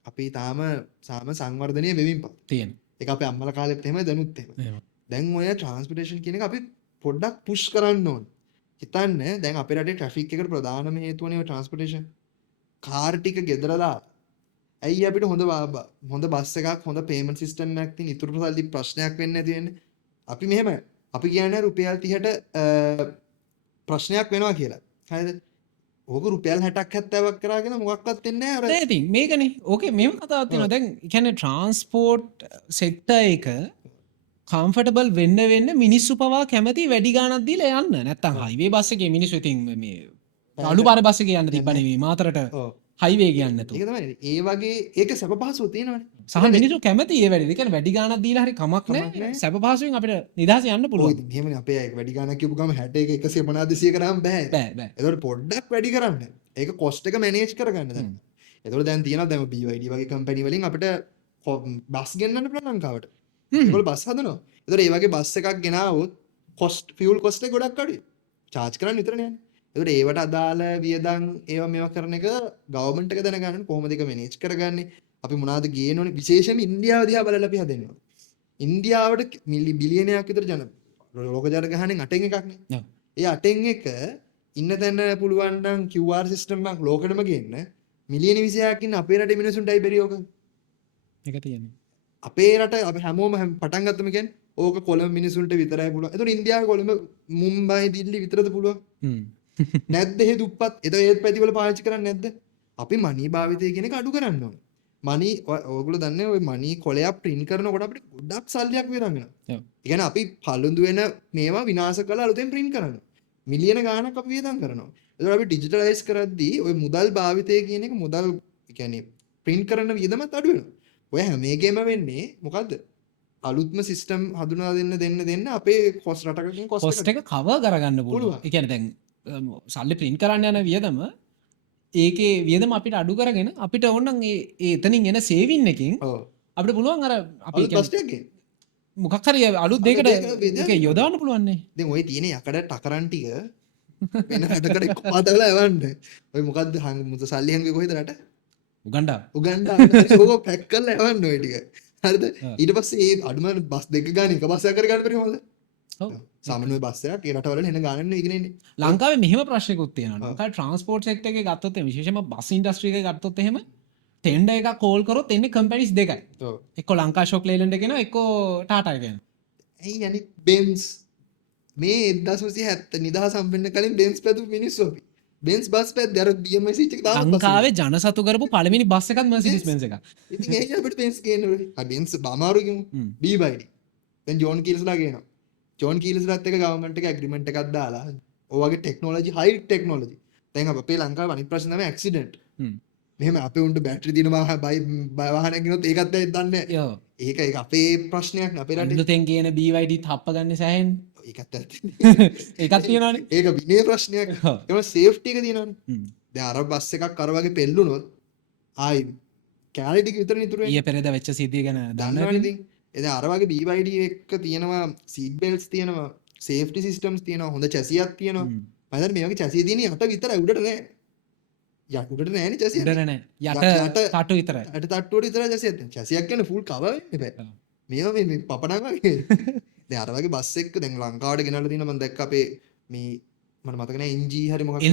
අපි තාම සංවර්ධනය වෙමින් තියෙන. ඒක අපේ අම්මලා කාලෙත් එහෙමයි දැනුත් එහෙමයි. දැන් ඔය ට්‍රාන්ස්පෝර්ටේෂන් කියන එක අපි පොඩ්ඩක් පුෂ් කරන්න ඕනේ. හිතන්න දැන් අපේ රටේ ට්‍රැෆික් එකට ප්‍රධානම හේතුවනේ ඔය ට්‍රාන්ස්පෝර්ටේෂන්. කාර් ටික ගෙදර දාලා ඇයි අපිට හොඳ බස් එකක් හොඳ පේමන්ට් සිස්ටම් එකක් තියෙන ඉතුරු සල්ලි ප්‍රශ්නයක් වෙන්නේ නැති වෙන්නේ. අපි මෙහෙම අපි කියන්නේ රුපියල් 30ට ප්‍රශ්නයක් වෙනවා කියලා. හරිද? ඕක රුපියල් 60ක් 70ක් කරාගෙන මොකක්වත් වෙන්නේ නැහැ. නෑ ඉතින් මේකනේ. ඕකේ මෙහෙම කතාවක් තියෙනවා. දැන් කියන්නේ ට්‍රාන්ස්පෝර්ට් සෙක්ටර් එක කම්ෆර්ටබල් වෙන්න මිනිස්සු පවා කැමති වැඩි ගාණක් දීලා යන්න. නැත්තම් හයිවේ බස් එකේ මිනිස්සු ඉතින් මේ අඩු පාර බස් එකේ යන්න තිබ්බ නෙවෙයි මාතරට හයිවේ ගියන්න නැතුව. ඒක තමයි. ඒ වගේ ඒක සැප පහසුව තියෙනවනේ. සහ මිනිස්සු කැමති ඒ වැඩේ. ඒ කියන්නේ වැඩි ගාණක් දීලා හරි කමක් නැහැ. සැප පහසුවෙන් අපිට නිදහස යන්න පුළුවන්. ඔය එහෙමනේ අපේ අය වැඩි ගාණක් කියපු ගම 61 150 200 කරාම බෑ. බෑ. ඒකට පොඩ්ඩක් වැඩි කරන්න. ඒක කොස්ට් එක මැනේජ් කරගන්න දැන්. ඒතකොට දැන් තියෙනවා දැන් BYD වගේ කම්පැනි වලින් අපිට බස් ගෙන්නන්න පුළුවන් ලංකාවට. ඒගොල්ලෝ බස් හදනවා. ඒතකොට ඒ වගේ බස් එකක් ගෙනාවොත් කොස්ට් ෆියුල් කොස්ට් එක ගොඩක් අඩුයි. චාර්ජ් කරන්න විතරනේ යන්නේ. ඒතකොට ඒවට අදාළ වියදම් ඒවා මේවා කරන එක ගවර්න්මන්ට් එක දැනගන්න කොහොමද ඒක මැනේජ් කරගන්නේ. අපි මොනවද ගේන්න ඕනේ විශේෂයෙන්ම ඉන්දියාව දිහා බලලා අපි හදන්නේ. ඉන්දියාවට බිලියනයක් විතර ලෝක ජනගහනයෙන් 8න් එකක් නේ. ඒ 8න් එක ඉන්න තැන පුළුවන් නම් QR සිස්ටම් එකක් ලෝකෙටම ගේන්න මිලියන 26ක් ඉන්න අපේ රටේ මිනිසුන්ටයි බැරි ඕක. ඒක තියෙන්නේ. අපේ රට අපි හැමෝම පටන් ගත්තම කියන්නේ ඕක කොළඹ මිනිසුන්ට විතරයි පුළුවන්. එතකොට ඉන්දියාවේ කොළඹ මුම්බයි දිල්ලි විතරද පුළුවන්? නැද්ද හේ දුප්පත්? එතකොට ඒත් පැතිවල පාවිච්චි කරන්නේ නැද්ද? අපි මනී භාවිතය කියන එක අඩු කරන්න ඕනේ. මනී ඔයගොල්ලෝ දන්නේ ඔය මනී කොලයක් print කරනකොට අපිට ගොඩක් සල්ලියක් වියදම් වෙනවා. ඒ කියන්නේ අපි පළුඳු වෙන මේවා විනාශ කරලා අලුතෙන් print කරනවා. මිලියන ගාණක් අපි වියදම් කරනවා. ඒතකොට අපි ඩිජිටලයිස් කරද්දී ඔය මුදල් භාවිතය කියන එක මුදල් කියන්නේ print කරන වියදමත් අඩු වෙනවා. ඔය හැම එකෙම වෙන්නේ මොකද්ද? අලුත්ම සිස්ටම් හඳුනා දෙන්න අපේ කොස්ට් රටකකින් කොස්ට් එක කවර් කරගන්න පුළුවන්. ඒ කියන්නේ දැන් සල්ලි print කරන්න යන වියදම ඒකේ වියදම අපිට අඩු කරගෙන අපිට ඕනනම් ඒ එතනින් එන සේවින් එකකින් අපිට පුළුවන් අර අපි මොකක් හරි අලුත් දෙයකට ඒක යොදවන්න පුළුවන් නේ. දැන් ඔය තියෙන යකඩ ටකරන් ටික වෙන රටකට එක්ක පාදවලා යවන්න. ඔය මොකද්ද මුත සල්ලි හංගුවේ කොහෙද රට? උගන්ඩා. ඕක පැක් කරලා යවන්න ඔය ටික. හරිද? ඊට පස්සේ ඒ අඩුම බස් දෙක ගාන එක බස් එකක් කරගන්න බැරි මොකද? ඔව්. සාමාන්‍ය බස් එකක් ඒ රටවල එන ගානක් නෙවෙයි ඉන්නේ. ලංකාවේ මෙහෙම ප්‍රශ්නකුත් තියෙනවා. ලංකාවේ ට්‍රාන්ස්පෝර්ට් සෙක්ටර් එකේ ගත්තොත් විශේෂයෙන්ම බස් ඉන්ඩස්ට්‍රි එකේ ගත්තොත් එහෙම ටෙන්ඩර් එකක් කෝල් කරොත් එන්නේ කම්පැනිස් දෙකයි. ඔව්. එක්ක ලංකා ෂොක් ලේලන්ඩ් එක එනවා එක්ක ටාටා එක එනවා. ඇයි අනිත් බෙන්ස් මේ 1970 නිදහස හම්බෙන්න කලින් බෙන්ස් පැදපු මිනිස්සු අපි. බෙන්ස් බස් පැද්ද අර BMS එක දාලා ලංකාවේ ජනසතු කරපු පළවෙනි බස් එකත් මර්සිඩීස් බෙන්ස් එකක්. ඉතින් ඇයි අපිට බෙන්ස් ගේන්න ඕනේ? ආ බෙන්ස් බාමාරු කියමු. BYD. දැන් ජෝන් කීල්ස්ලා ගේනවා. ජෝන් කීල්ස්ලාත් එක ගවර්න්මන්ට් එක ඇග්‍රීමන්ට් එකක් දාලා ඔය වගේ ටෙක්නොලොජි හයි ටෙක්නොලොජි. දැන් අපේ ලංකාවේ අනිත් ප්‍රශ්න තමයි ඇක්සිඩන්ට්. මෙහෙම අපේ උන්ට බැටරි දිනවා බයි වාහනයක් ගෙනොත් ඒකත් ඇයි දන්නේ නැහැ. ඒක අපේ ප්‍රශ්නයක් නේ අපේ රටේ. අලුතෙන් කියන BYD තප්ප ගන්න සෑහෙන. ඒකත් ඇත්ත. ඒකත් තියෙනවනේ. ඒක විනය ප්‍රශ්නයක්. ඒක සේෆ්ටි එක තියෙනවනේ. දැන් අර බස් එකක් අර වගේ පෙල්ලුනොත් ආයි කැලේ ටික විතරනේ ඉතුරු වෙන්නේ. ඊයේ පෙරේද වෙච්ච සිද්ධිය ගැන දන්නවනේ ඉතින්. එදා අර වගේ BYD එක තියෙනවා සීට් බෙල්ට්ස් තියෙනවා සේෆ්ටි සිස්ටම්ස් තියෙනවා හොඳ චැසියක් තියෙනවා. මම හිතන්නේ මේ වගේ චැසිය තියෙන්නේ යට විතරයි උඩට නෑ. උඩට නෑනේ චැසිය. උඩට නෑ. යට තට්ටු විතරයි. යට තට්ටුවට විතරයි චැසියක් තියෙන්නේ. චැසියක් කියන්නේ ෆුල් කවර් වෙන්න බෑ. මේවා මේ පපඩම් වගේ. දැන් අර වගේ බස් එක දැන් ලංකාවට ගෙනල්ලා තියෙනවා මම දැක්ක අපේ මේ මට මතක නෑ NG හරි මොකක්ද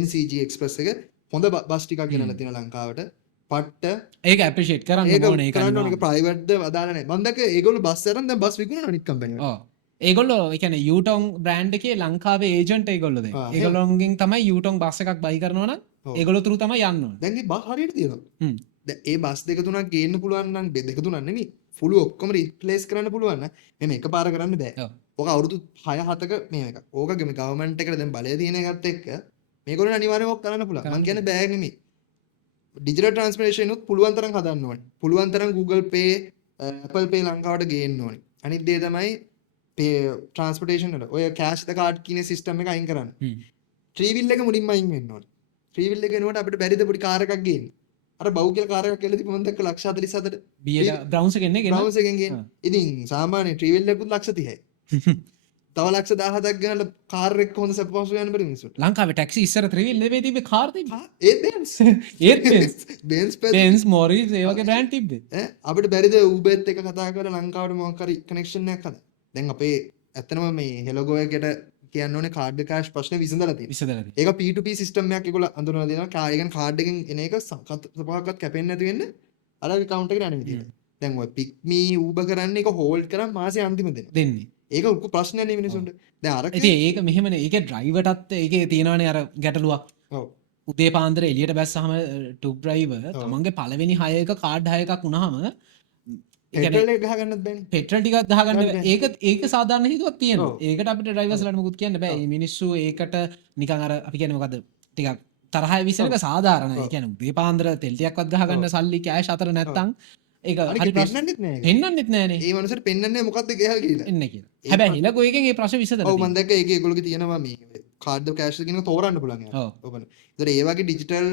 NCG Express එක හොඳ බස් ටිකක් ගෙනල්ලා තියෙනවා ලංකාවට. පට්ට ඒක ඇප්‍රීෂিয়েට් කරන්න ඕනේ. ඒක කරන්න ඕනේ. ඒක ප්‍රයිවට්ද අදාළ නැහැ. මම දැක්ක ඒගොල්ලෝ බස් අරන් දැන් බස් විකුණන අනිත් කම්පැනි වල. ඔව්. ඒගොල්ලෝ ඒ කියන්නේ යූටොන් බ්‍රෑන්ඩ් එකේ ලංකාවේ ඒජන්ට් ඒගොල්ලෝ දැන්. ඒගොල්ලෝන්ගෙන් තමයි යූටොන් බස් එකක් බයි කරනවා නම් ඒගොල්ලෝ තුරු තමයි යන්න ඕනේ. දැන් මේ බස් හරියට තියෙනවා. දැන් ඒ බස් දෙක තුනක් ගේන්න පුළුවන් නම් දෙක තුනක් නෙමෙයි. ෆුල් ඔක්කොම රිප්ලේස් කරන්න පුළුවන් නම් මෙන්න එකපාර කරන්න බෑ. ඕක අවුරුදු 6-7ක මේ එකක්. ඕක ගවර්න්මන්ට් එකට දැන් බලය තියෙන එකත් එක්ක මේගොල්ලෝ අනිවාර්යයෙන්ම ඕක කරන්න පුළුවන්. මම කියන්නේ බෑ නෙමෙයි. ඩිජිටල් ට්‍රාන්ස්ෆර්මේෂන් උත් පුළුවන් තරම් හදන්න ඕනේ. පුළුවන් තරම් Google Pay, Apple Pay ලංකාවට ගේන්න ඕනේ. අනිත් දේ තමයි පේ ට්‍රාන්ස්පෝර්ටේෂන් වල ඔය කෑෂ් ද කාඩ් කියන සිස්ටම් එක අයින් කරන්න. ට්‍රී විල් එක මුලින්ම අයින් වෙන්න ඕනේ. ට්‍රී විල් එක එනකොට අපිට බැරිද පොඩි කාර් එකක් ගේන්න. අර බව් කියලා කාර් එකක් කියලා තිබ්බ මම දැක්ක 147ට. බියලා බ්‍රවුන්ස් එකෙන් නේ ගෙන. බ්‍රවුන්ස් එකෙන් ගේන්න. ඉතින් සාමාන්‍ය ට්‍රී විල් එකකුත් 130යි. තව 117ක් ගහලා කාර් එක හොඳ සපෝස් යන්න බැරි මිනිස්සුන්ට. ලංකාවේ ටැක්සි ඉස්සර ත්‍රිවිල් නෙවෙයි තිබ්බේ කාර් තිබ්බේ. ඒත් බෙන්ස්. ඒත් බෙන්ස් බෙන්ස් මොරිස් ඒ වගේ බ්‍රෑන්ඩ් තිබ්බේ. අපිට බැරිද Uber එක කතා කරලා ලංකාවට මොකක් හරි කනෙක්ෂන් එකක් හදන්න. දැන් අපේ ඇත්තනම මේ හෙලෝගෝ එකකට කියන්න ඕනේ කාඩ් කෑෂ් ප්‍රශ්නේ විසඳලා තියෙනවා. ඒක P2P සිස්ටම් එකක් ඒගොල්ලෝ අඳුරලා දෙනවා. ඒ කියන්නේ කාඩ් එකෙන් එන එක සපහක්වත් කැපෙන්නේ නැති වෙන්න අර account එකට යන විදිහට. දැන් ඔය Pickme Uber කරන්නේ ඒක හෝල්ඩ් කරන් මාසේ අන්තිම දෙන්නේ. ඒක ලොකු ප්‍රශ්නයක් නේ මිනිසුන්ට. දැන් අර ඉතින් ඒක මෙහෙමනේ. ඒකේ ඩ්‍රයිවර්ටත් ඒකේ තියෙනවානේ අර ගැටලුවක්. ඔව්. උදේ පාන්දර එළියට බැස්සහම ටුක් ඩ්‍රයිවර් තමන්ගේ පළවෙනි 6 එක කාඩ් 6 එකක් වුණාම පෙට්‍රල් එක ගහගන්නත් බෑනේ. පෙට්‍රල් ටිකක් ගහගන්න බෑ. ඒක සාධාරණ හේතුවක් තියෙනවා. ඒකට අපිට ඩ්‍රයිවර්ස්ලාට මොකුත් කියන්න බෑ. මේ මිනිස්සු ඒකට නිකන් අර අපි කියන්නේ මොකද්ද ටිකක් තරහයි විසරක සාධාරණයි. ඒ කියන්නේ උදේ පාන්දර තෙල් ටිකක්වත් ගහගන්න සල්ලි කෑෂ් අතර නැත්තම් ඒක හරි පෙන්නන්නෙත් නෑ. පෙන්නන්නෙත් නෑනේ. ඒ මනුස්සයට පෙන්නන්නේ මොකද්ද කියලා කියලා. එන්නේ කියලා. හැබැයි හෙලගෝ එකෙන් මේ ප්‍රශ්නේ විසඳලා ඔව් මම දැක්ක ඒකේ ඒගොල්ලෝගේ තියෙනවා මේ කාඩ් කෑෂ් කියන එක තෝරන්න පුළුවන් යාළුවා. ඔව්. ඒතර ඒ වගේ ඩිජිටල්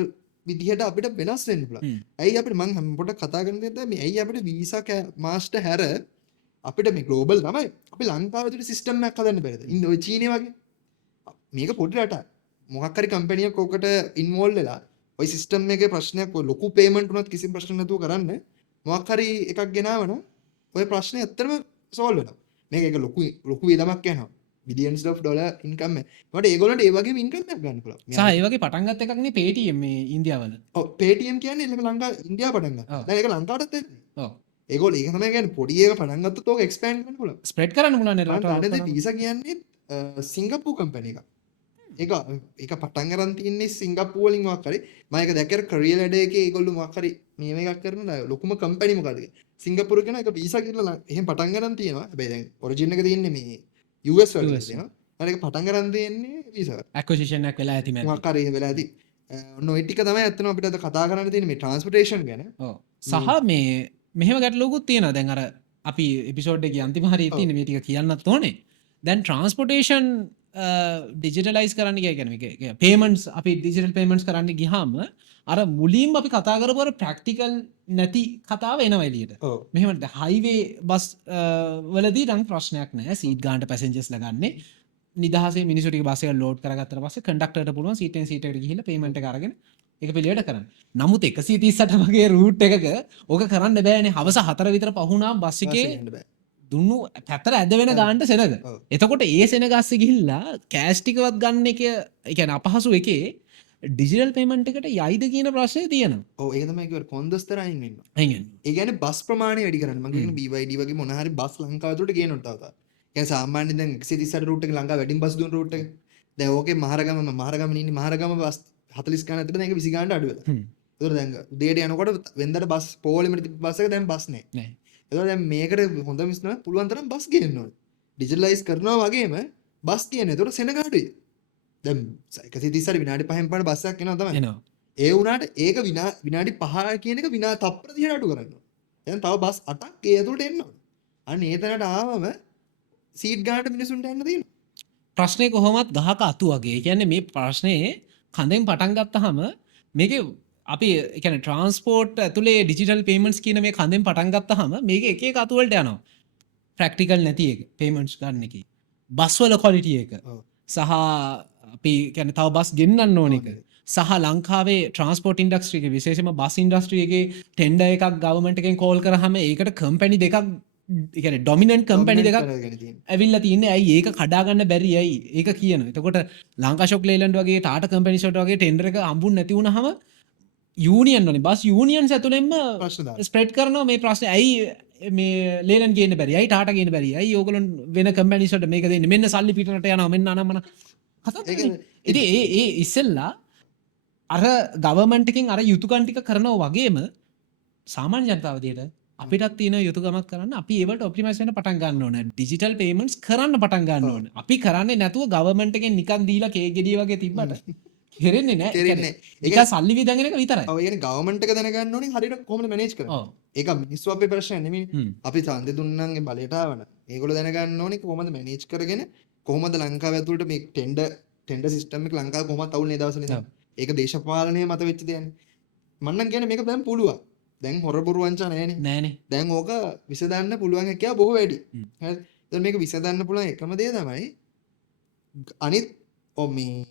විදිහට අපිට වෙනස් වෙන්න පුළුවන්. ඇයි අපිට මම පොඩ්ඩක් කතා කරන්න දෙද්දී මේ ඇයි අපිට වීසා මාස්ටර් හැර අපිට මේ ග්ලෝබල් තමයි අපි ලංකාවේ තුල සිස්ටම් එකක් හදන්න බැරිද? ඉන්න ඔය චීනේ වගේ. මේක පොඩි රටක්. මොකක් හරි කම්පැනියක් ඔකට ඉන්වෝල්ව් වෙලා ඔය සිස්ටම් එකේ ප්‍රශ්නයක් ඔය ලොකු පේමන්ට් උනත් කිසිම ප්‍රශ්න නැතුව කරන්න මොකක් හරි එකක් ගෙනාවනම් ඔය ප්‍රශ්නේ ඇත්තටම සෝල්ව් වෙනවා. මේක එක ලොකු වියදමක් යනවා. billions of dollar income එක. ඒකට ඒගොල්ලන්ට ඒ වගේම income එකක් ගන්න පුළුවන්. සහ ඒ වගේ පටන් ගත්ත එකක් නේ Paytm මේ ඉන්දියාවල. ඔව් Paytm කියන්නේ ඒක ලංකාව ඉන්දියාව පටන් ගත්තා. දැන් ඒක ලංකාවටත් එන්නේ. ඔව්. ඒගොල්ලෝ ඒක තමයි කියන්නේ පොඩි එක පටන් ගත්තොත් ඕක expand කරන්න පුළුවන්. ස්ප්‍රෙඩ් කරන්න පුළුවන් නේ රට. අනේ වීසා කියන්නේ සිංගප්පූර් කම්පැනි එකක්. ඒක පටන් ගන්න තියන්නේ සිංගප්පූර් වලින් මොකක් හරි. මම ඒක දැක්කේ කරියර් ලැඩර් එකේ ඒගොල්ලෝ මොකක් හරි මේක කරන ලොකුම කම්පැනි මොකද්ද? සිංගප්පූර් කියන එක වීසා කියලා එහෙම පටන් ගන්න තියෙනවා. හැබැයි දැන් ඔරිජින් එක තියෙන්නේ මේ US වල තියෙනවා. ඒක පටන් ගන්න තියෙන්නේ වීසා. ඇක්විසිෂන් එකක් වෙලා ඇති මම. මොකක් හරි වෙලා ඇති. ඔන්න ඔය ටික තමයි ඇත්තටම අපිට අද කතා කරන්න තියෙන්නේ මේ ට්‍රාන්ස්පෝර්ටේෂන් ගැන. ඔව්. සහ මේ මෙහෙම ගැටලුවකුත් තියෙනවා. දැන් අර අපි එපිසෝඩ් එකේ අන්තිම හරිය තියෙන මේ ටික කියන්නත් ඕනේ. දැන් ට්‍රාන්ස්පෝර්ටේෂන් ඩිජිටලයිස් කරන්න කියන්නේ පේමන්ට්ස් අපි ඩිජිටල් පේමන්ට්ස් කරන්න ගියාම අර මුලින්ම අපි කතා කරපු අර ප්‍රැක්ටිකල් නැති කතාව එනවා එළියට. මෙහෙම හයිවේ බස් වලදී නම් ප්‍රශ්නයක් නැහැ. සීට් ගන්නට පැසෙන්ජර්ස්ලා ගන්නේ නිදහසේ මිනිස්සු ටික බස් එක ලෝඩ් කරගත්තට පස්සේ කන්ඩක්ටර්ට පුළුවන් සීටෙන් සීට් එකට ගිහිල්ලා පේමන්ට් එක අරගෙන ඒක පිළිවෙලට කරන්න. නමුත් 138 වගේ රූට් එකක ඕක කරන්න බෑනේ. හවස 4 විතර පහුණාම බස් එකේ දුන්නු පැත්තට ඇද වෙන ගානට සෙනග. එතකොට ඒ සෙනග ASCII ගිහිල්ලා කෑෂ් ටිකවත් ගන්න එක ඒ කියන්නේ අපහසු එකේ ඩිජිටල් පේමන්ට් එකට යයිද කියන ප්‍රශ්නේ තියෙනවා. ඔව් ඒක තමයි කිව්වේ කොන්දස්තර අයින් වෙනවා. අයින් වෙනවා. ඒ කියන්නේ බස් ප්‍රමාණය වැඩි කරන්න. මම කියන්නේ BYD වගේ මොන හරි බස් ලංකාව ඇතුළට ගේනොත් තව. කියන්නේ සාමාන්‍යයෙන් දැන් 138 රූට් එක ලංකාව වැඩිම බස් දුන්න රූට් එක. දැන් ඕකේ මහරගම ඉන්නේ මහරගම බස් 40 ගණන් තිබ්බ දැන් ඒක 20 ගණන්ට අඩු වෙලා. ඒතකොට දැන් උදේට යනකොට වෙන්දට බස් පොලිමට තිබ්බ බස් එක දැන් බස් නැහැ. ඒතකොට දැන් මේකට හොඳ මිස්න පුළුවන් තරම් බස් ගේන්න ඕනේ. ඩිජිටලයිස් කරනවා වගේම බස් කියන්නේ. ඒතකොට සෙනග අඩුයි. දැන් 130 විනාඩි 5න් පාඩ බස් එකක් එනවා තමයි. එනවා. ඒ වුණාට ඒක විනාඩි 5 කියන එක තප්පර 30ට අඩු කරනවා. දැන් තව බස් 8ක් ඒ ඇතුළට එන්න ඕනේ. අන්න ඒ තැනට ආවම සීට් ගන්නට මිනිසුන්ට යන්න තියෙනවා. ප්‍රශ්නේ කොහොමත් ගහක අතු වගේ. ඒ කියන්නේ මේ ප්‍රශ්නේ කඳෙන් පටන් ගත්තාම මේකේ අපි ඒ කියන්නේ ට්‍රාන්ස්පෝර්ට් ඇතුලේ ඩිජිටල් පේමන්ට්ස් කියන මේ කඳෙන් පටන් ගත්තාම මේක එක එක අතු වලට යනවා. ප්‍රැක්ටිකල් නැති එක පේමන්ට්ස් ගන්න එකේ. බස් වල ක්වොලිටි එක. සහ අපි කියන්නේ තව බස් ගෙන්නන්න ඕන එක. සහ ලංකාවේ ට්‍රාන්ස්පෝර්ට් ඉන්ඩස්ට්‍රි එකේ විශේෂයෙන්ම බස් ඉන්ඩස්ට්‍රි එකේ ටෙන්ඩර් එකක් ගවර්න්මන්ට් එකෙන් කෝල් කරාම ඒකට කම්පැනි දෙකක් ඒ කියන්නේ ඩොමිනන්ට් කම්පැනි දෙකක් ඇවිල්ලා තින්නේ. ඇයි ඒක කඩා ගන්න බැරි ඇයි? ඒක කියනවා. එතකොට ලංකා ෂොක් ලේලන්ඩ් වගේ ටාටා කම්පැනිස් වලට වගේ ටෙන්ඩර් එක හම්බුනේ නැති වුනහම යූනියන් වලින් බස් යූනියන්ස් ඇතුළෙන්ම ස්ප්‍රෙඩ් කරනවා මේ ප්‍රශ්නේ. ඇයි මේ ලේලන්ඩ් ගේන්න බැරි? ඇයි ටාටා ගේන්න බැරි? ඇයි ඕගොල්ලෝ වෙන කම්පැනිස් වලට මේක දෙන්නේ? මෙන්න සල්ලි පිටරට යනවා. මෙන්න අනම්මන ඉතින් ඒ ඉස්සෙල්ලා අර ගවර්න්මන්ට් එකෙන් අර යුතුයකම් ටික කරනවා වගේම සාමාන්‍ය ජනතාව දිහට අපිටත් තියෙන යුතුයකමක් කරන්න අපි ඒවට ඔප්ටිමයිස් වෙන්න පටන් ගන්න ඕනේ. ඩිජිටල් පේමන්ට්ස් කරන්න පටන් ගන්න ඕනේ. අපි කරන්නේ නැතුව ගවර්න්මන්ට් එකෙන් නිකන් දීලා කේක් ගෙඩිය වගේ තිබ්බට කෙරෙන්නේ නෑ කෙරෙන්නේ එක සල්ලි විදගෙන එක විතරයි ඔය කියන්නේ ගවර්න්මන්ට් එක දැනගන්න ඕනේ හරියට කොහොමද මැනේජ් කරන්නේ. ඔව් ඒක මිනිස්සු අපේ ප්‍රශ්නයක් නෙමෙයි. හ්ම්. අපි ඡන්දෙ දුන්නන්ගේ බලයට ආවන. ඒගොල්ලෝ දැනගන්න ඕනේ කොහොමද මැනේජ් කරගෙන කොහොමද ලංකාව ඇතුළට මේ ටෙන්ඩර් සිස්ටම් එක ලංකාවේ කොහොමද අවුල් නේ දවසනේ දැන්. ඒක දේශපාලනයේ මත වෙච්ච දෙයක්. මම නම් කියන්නේ මේක දැන් පුළුවන්. දැන් හොර බොරු වංචා නැහැනේ. නෑනේ දැන් ඕක විසඳන්න පුළුවන් හැකියාව බොහෝ වැඩි. හ්ම්. හරි. දැන් මේක විසඳන්න පුළුවන් එකම දේ තමයි අනිත් මේ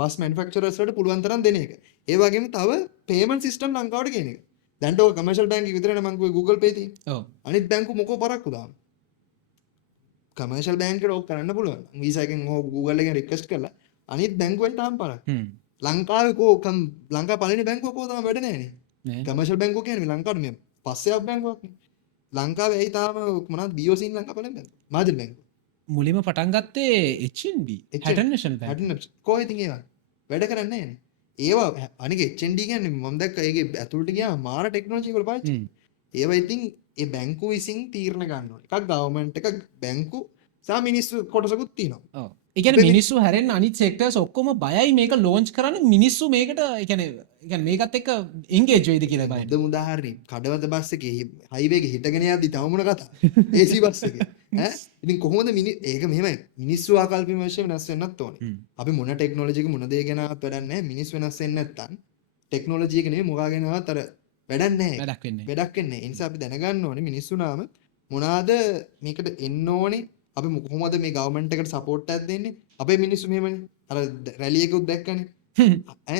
බස් මැනුෆැක්චරර්ස් වලට පුළුවන් තරම් දෙන එක. ඒ වගේම තව පේමන්ට් සිස්ටම් ලංකාවට ගෙන එක. දැන් ඔය කමර්ෂල් බැංකුව විතරනේ මම කිව්වේ Google Pay තියෙන්නේ. ඔව් අනිත් බැංකු මොකෝ පරක්කු දාන්න. කමර්ෂල් බැංකුවට ඕක කරන්න පුළුවන්. වීසා එකෙන් හෝ Google එකෙන් රික්වෙස්ට් කරලා අනිත් බැංකුවෙන් තාම පරක්. හ්ම් ලංකාවේ ලංකාව පළවෙනි බැංකුව කෝ තාම වැඩ නැහැ නේ. නෑ කමර්ෂල් බැංකුව කියන්නේ ලංකාවට මේ පස්සේ බැංකුවක් නේ. ලංකාවේ ඇයි තාම මොනවද BOC නේ ලංකාව පළවෙනි බැංකුව. මාජන් බැංකුව. මුලින්ම පටන් ගත්තේ HNB Hatton National Bank හැටන කොහේ ඉතින් ඒවා වැඩ කරන්නේ නැහැ නේ. ඒවා අනික HND කියන්නේ මම දැක්ක ඒකේ ඇතුළට ගියාම මාර ටෙක්නොලොජි වල පාවිච්චි. හ්ම්. ඒවා ඉතින් ඒ බැංකුව විසින් තීරණ ගන්න ඕනේ. එකක් ගවර්න්මන්ට් එකක් බැංකු සහ මිනිස්සු කොටසකුත් තියෙනවා. ඔව් ඒ කියන්නේ මිනිස්සු හැරෙන්න අනිත් සෙක්ටර්ස් ඔක්කොම බයයි මේක ලොන්ච් කරන්න මිනිස්සු මේකට ඒ කියන්නේ මේකත් එක්ක එන්ගේජ් වෙයිද කියලා බයයි. හොඳම උදාහරණේ කඩවත බස් එකේ හයිවේ එකේ හිටගෙන යද්දි තව මොන කතා AC බස් එකේ ඈ ඉතින් කොහොමද ඒක මෙහෙමයි මිනිස්සු ආකල්ප විමර්ශනය වෙනස් වෙන්නත් ඕනේ. හ්ම්. අපි මොන ටෙක්නොලොජි එක මොන දේ ගැනවත් වැඩක් නැහැ මිනිස් වෙනස් වෙන්නේ නැත්තම් ටෙක්නොලොජි එක නෙමෙයි මොකා ගැනවත් අර වැඩක් නැහැ. වැඩක් වෙන්නේ වැඩක් වෙන්නේ. ඒ නිසා අපි දැනගන්න ඕනේ මිනිස්සු නාම මොනවාද මේකට එන්න ඕනේ. අපි කොහොමද මේ ගවර්න්මන්ට් එකට සපෝට් එකක් දෙන්නේ? අපේ මිනිස්සු මෙහෙමනේ. අර රැලි එකකුත් දැක්කනේ. ඈ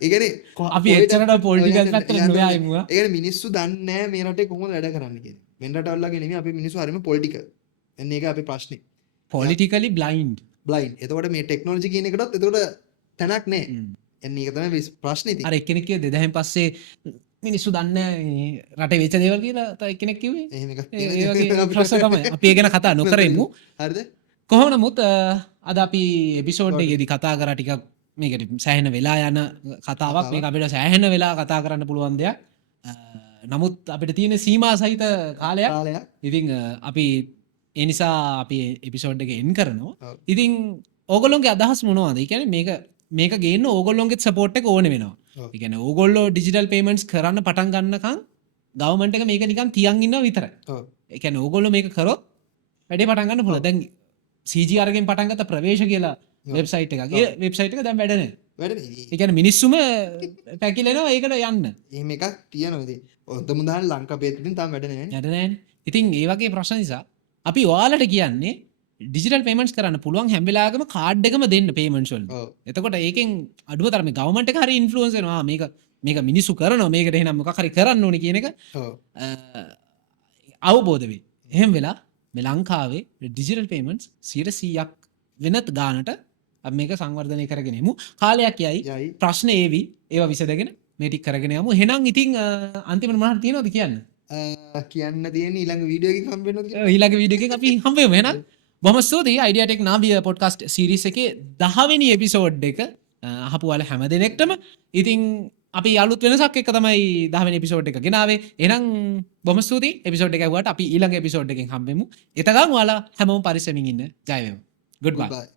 ඒ කියන්නේ අපි එච්චරට පොලිටිකල් පැත්තට නොයා යමුවා ඒ කියන්නේ මිනිස්සු දන්නේ නැහැ මේ රටේ කොහොමද වැඩ කරන්න කියලා. වෙන රටවල් වගේ නෙමෙයි අපේ මිනිස්සු හරිම පොලිටිකල්. එන්නේ ඒක අපේ ප්‍රශ්නේ. Politically blind blind. එතකොට මේ ටෙක්නොලොජි කියන එකටත් එතකොට තැනක් නැහැ. එන්නේ ඒක තමයි ප්‍රශ්නේ තියෙන්නේ. අර එක්කෙනෙක් කිව්වේ 2000 පස්සේ මිනිස්සු දන්නේ රටේ වෙච්ච දේවල් කියලා තව එක්කෙනෙක් කිව්වේ එහෙම එකක් ඒ තියෙනවා. වගේ ප්‍රශ්න තමයි අපි ඒ ගැන කතා නොකරෙමු හරිද? කොහොම නමුත් අද අපි එපිසෝඩ් එකේදී කතා කරා ටිකක් මේකට සෑහෙන වෙලා යන කතාවක් මේක අපිට සෑහෙන වෙලා කතා කරන්න පුළුවන් දෙයක් නමුත් අපිට තියෙන සීමා සහිත කාලයක් කාලයක්. ඉතින් අපි ඒ නිසා අපි එපිසෝඩ් එක එන් කරනවා ඔව්. ඉතින් ඕගොල්ලොන්ගේ අදහස් මොනවද? ඒ කියන්නේ මේක ගේන්න ඕගොල්ලොන්ගේ සපෝට් එක ඕනේ වෙනවා. ඔව්. ඒ කියන්නේ ඕගොල්ලෝ ඩිජිටල් පේමන්ට්ස් කරන්න පටන් ගන්නකම් ගවර්න්මන්ට් එක මේක නිකන් තියන් ඉන්නවා විතරයි. ඔව්. ඒ කියන්නේ ඕගොල්ලෝ මේක කරොත් වැඩේ පටන් ගන්න පුළුවන්. දැන් CGR එකෙන් පටන් ගත්ත ප්‍රවේශ කියලා වෙබ්සයිට් එකක්. ඒ වෙබ්සයිට් එක දැන් වැඩ නැහැ. වැඩනේ. ඒ කියන්නේ මිනිස්සුම පැකිලෙනවා ඒකට යන්න. එහෙම එකක් තියෙනවා ඉතින්. ඔතම දාන ලංකාවේ ඉතින් තාම වැඩ නැහැ. වැඩ නැහැනේ. ඉතින් ඒ වගේ ප්‍රශ්න නිසා අපි ඔයාලට කියන්නේ ඩිජිටල් පේමන්ට්ස් කරන්න පුළුවන් හැම වෙලාවකම කාඩ් එකම දෙන්න පේමන්ට්ස් වලින්. ඔව්. එතකොට ඒකෙන් අඩුව තරමේ ගවර්න්මන්ට් එක හරි ඉන්ෆ්ලුවන්ස් වෙනවා. මේක මිනිස්සු කරනවා මේකට එහෙනම් මොකක් හරි කරන්න ඕනේ කියන එක ඔව්. අවබෝධ වෙයි. එහෙම වෙලා මේ ලංකාවේ ඩිජිටල් පේමන්ට්ස් 100%ක් වෙනත් ගානට අපි මේක සංවර්ධනය කරගෙන යමු. කාලයක් යයි. යයි. ප්‍රශ්න ඒවි. ඒවා විසඳගෙන මේ ටික කරගෙන යමු. එහෙනම් ඉතින් අන්තිමට මොනවද තියෙනවද කියන්න? කියන්න තියෙන ඊළඟ වීඩියෝ එකකින් හම්බ වෙනවද කියලා? ඊළඟ වීඩියෝ එකෙන් අපි හම්බ වෙමු එහෙනම්. බොහොම ස්තුතියි Idea Tech Navia podcast series එකේ 10 වෙනි එපිසෝඩ් එක අහපු වල හැම දෙනෙක්ටම ඉතින් අපි අලුත් වෙනසක් එක්ක තමයි 10 වෙනි එපිසෝඩ් එක ගෙනාවේ. එහෙනම් බොහොම ස්තුතියි එපිසෝඩ් එක ඇහුවාට අපි ඊළඟ එපිසෝඩ් එකෙන් හම්බෙමු. එතකන් ඔයාලා හැමෝම පරිස්සමින් ඉන්න. ජය වේවා. Goodbye. Goodbye.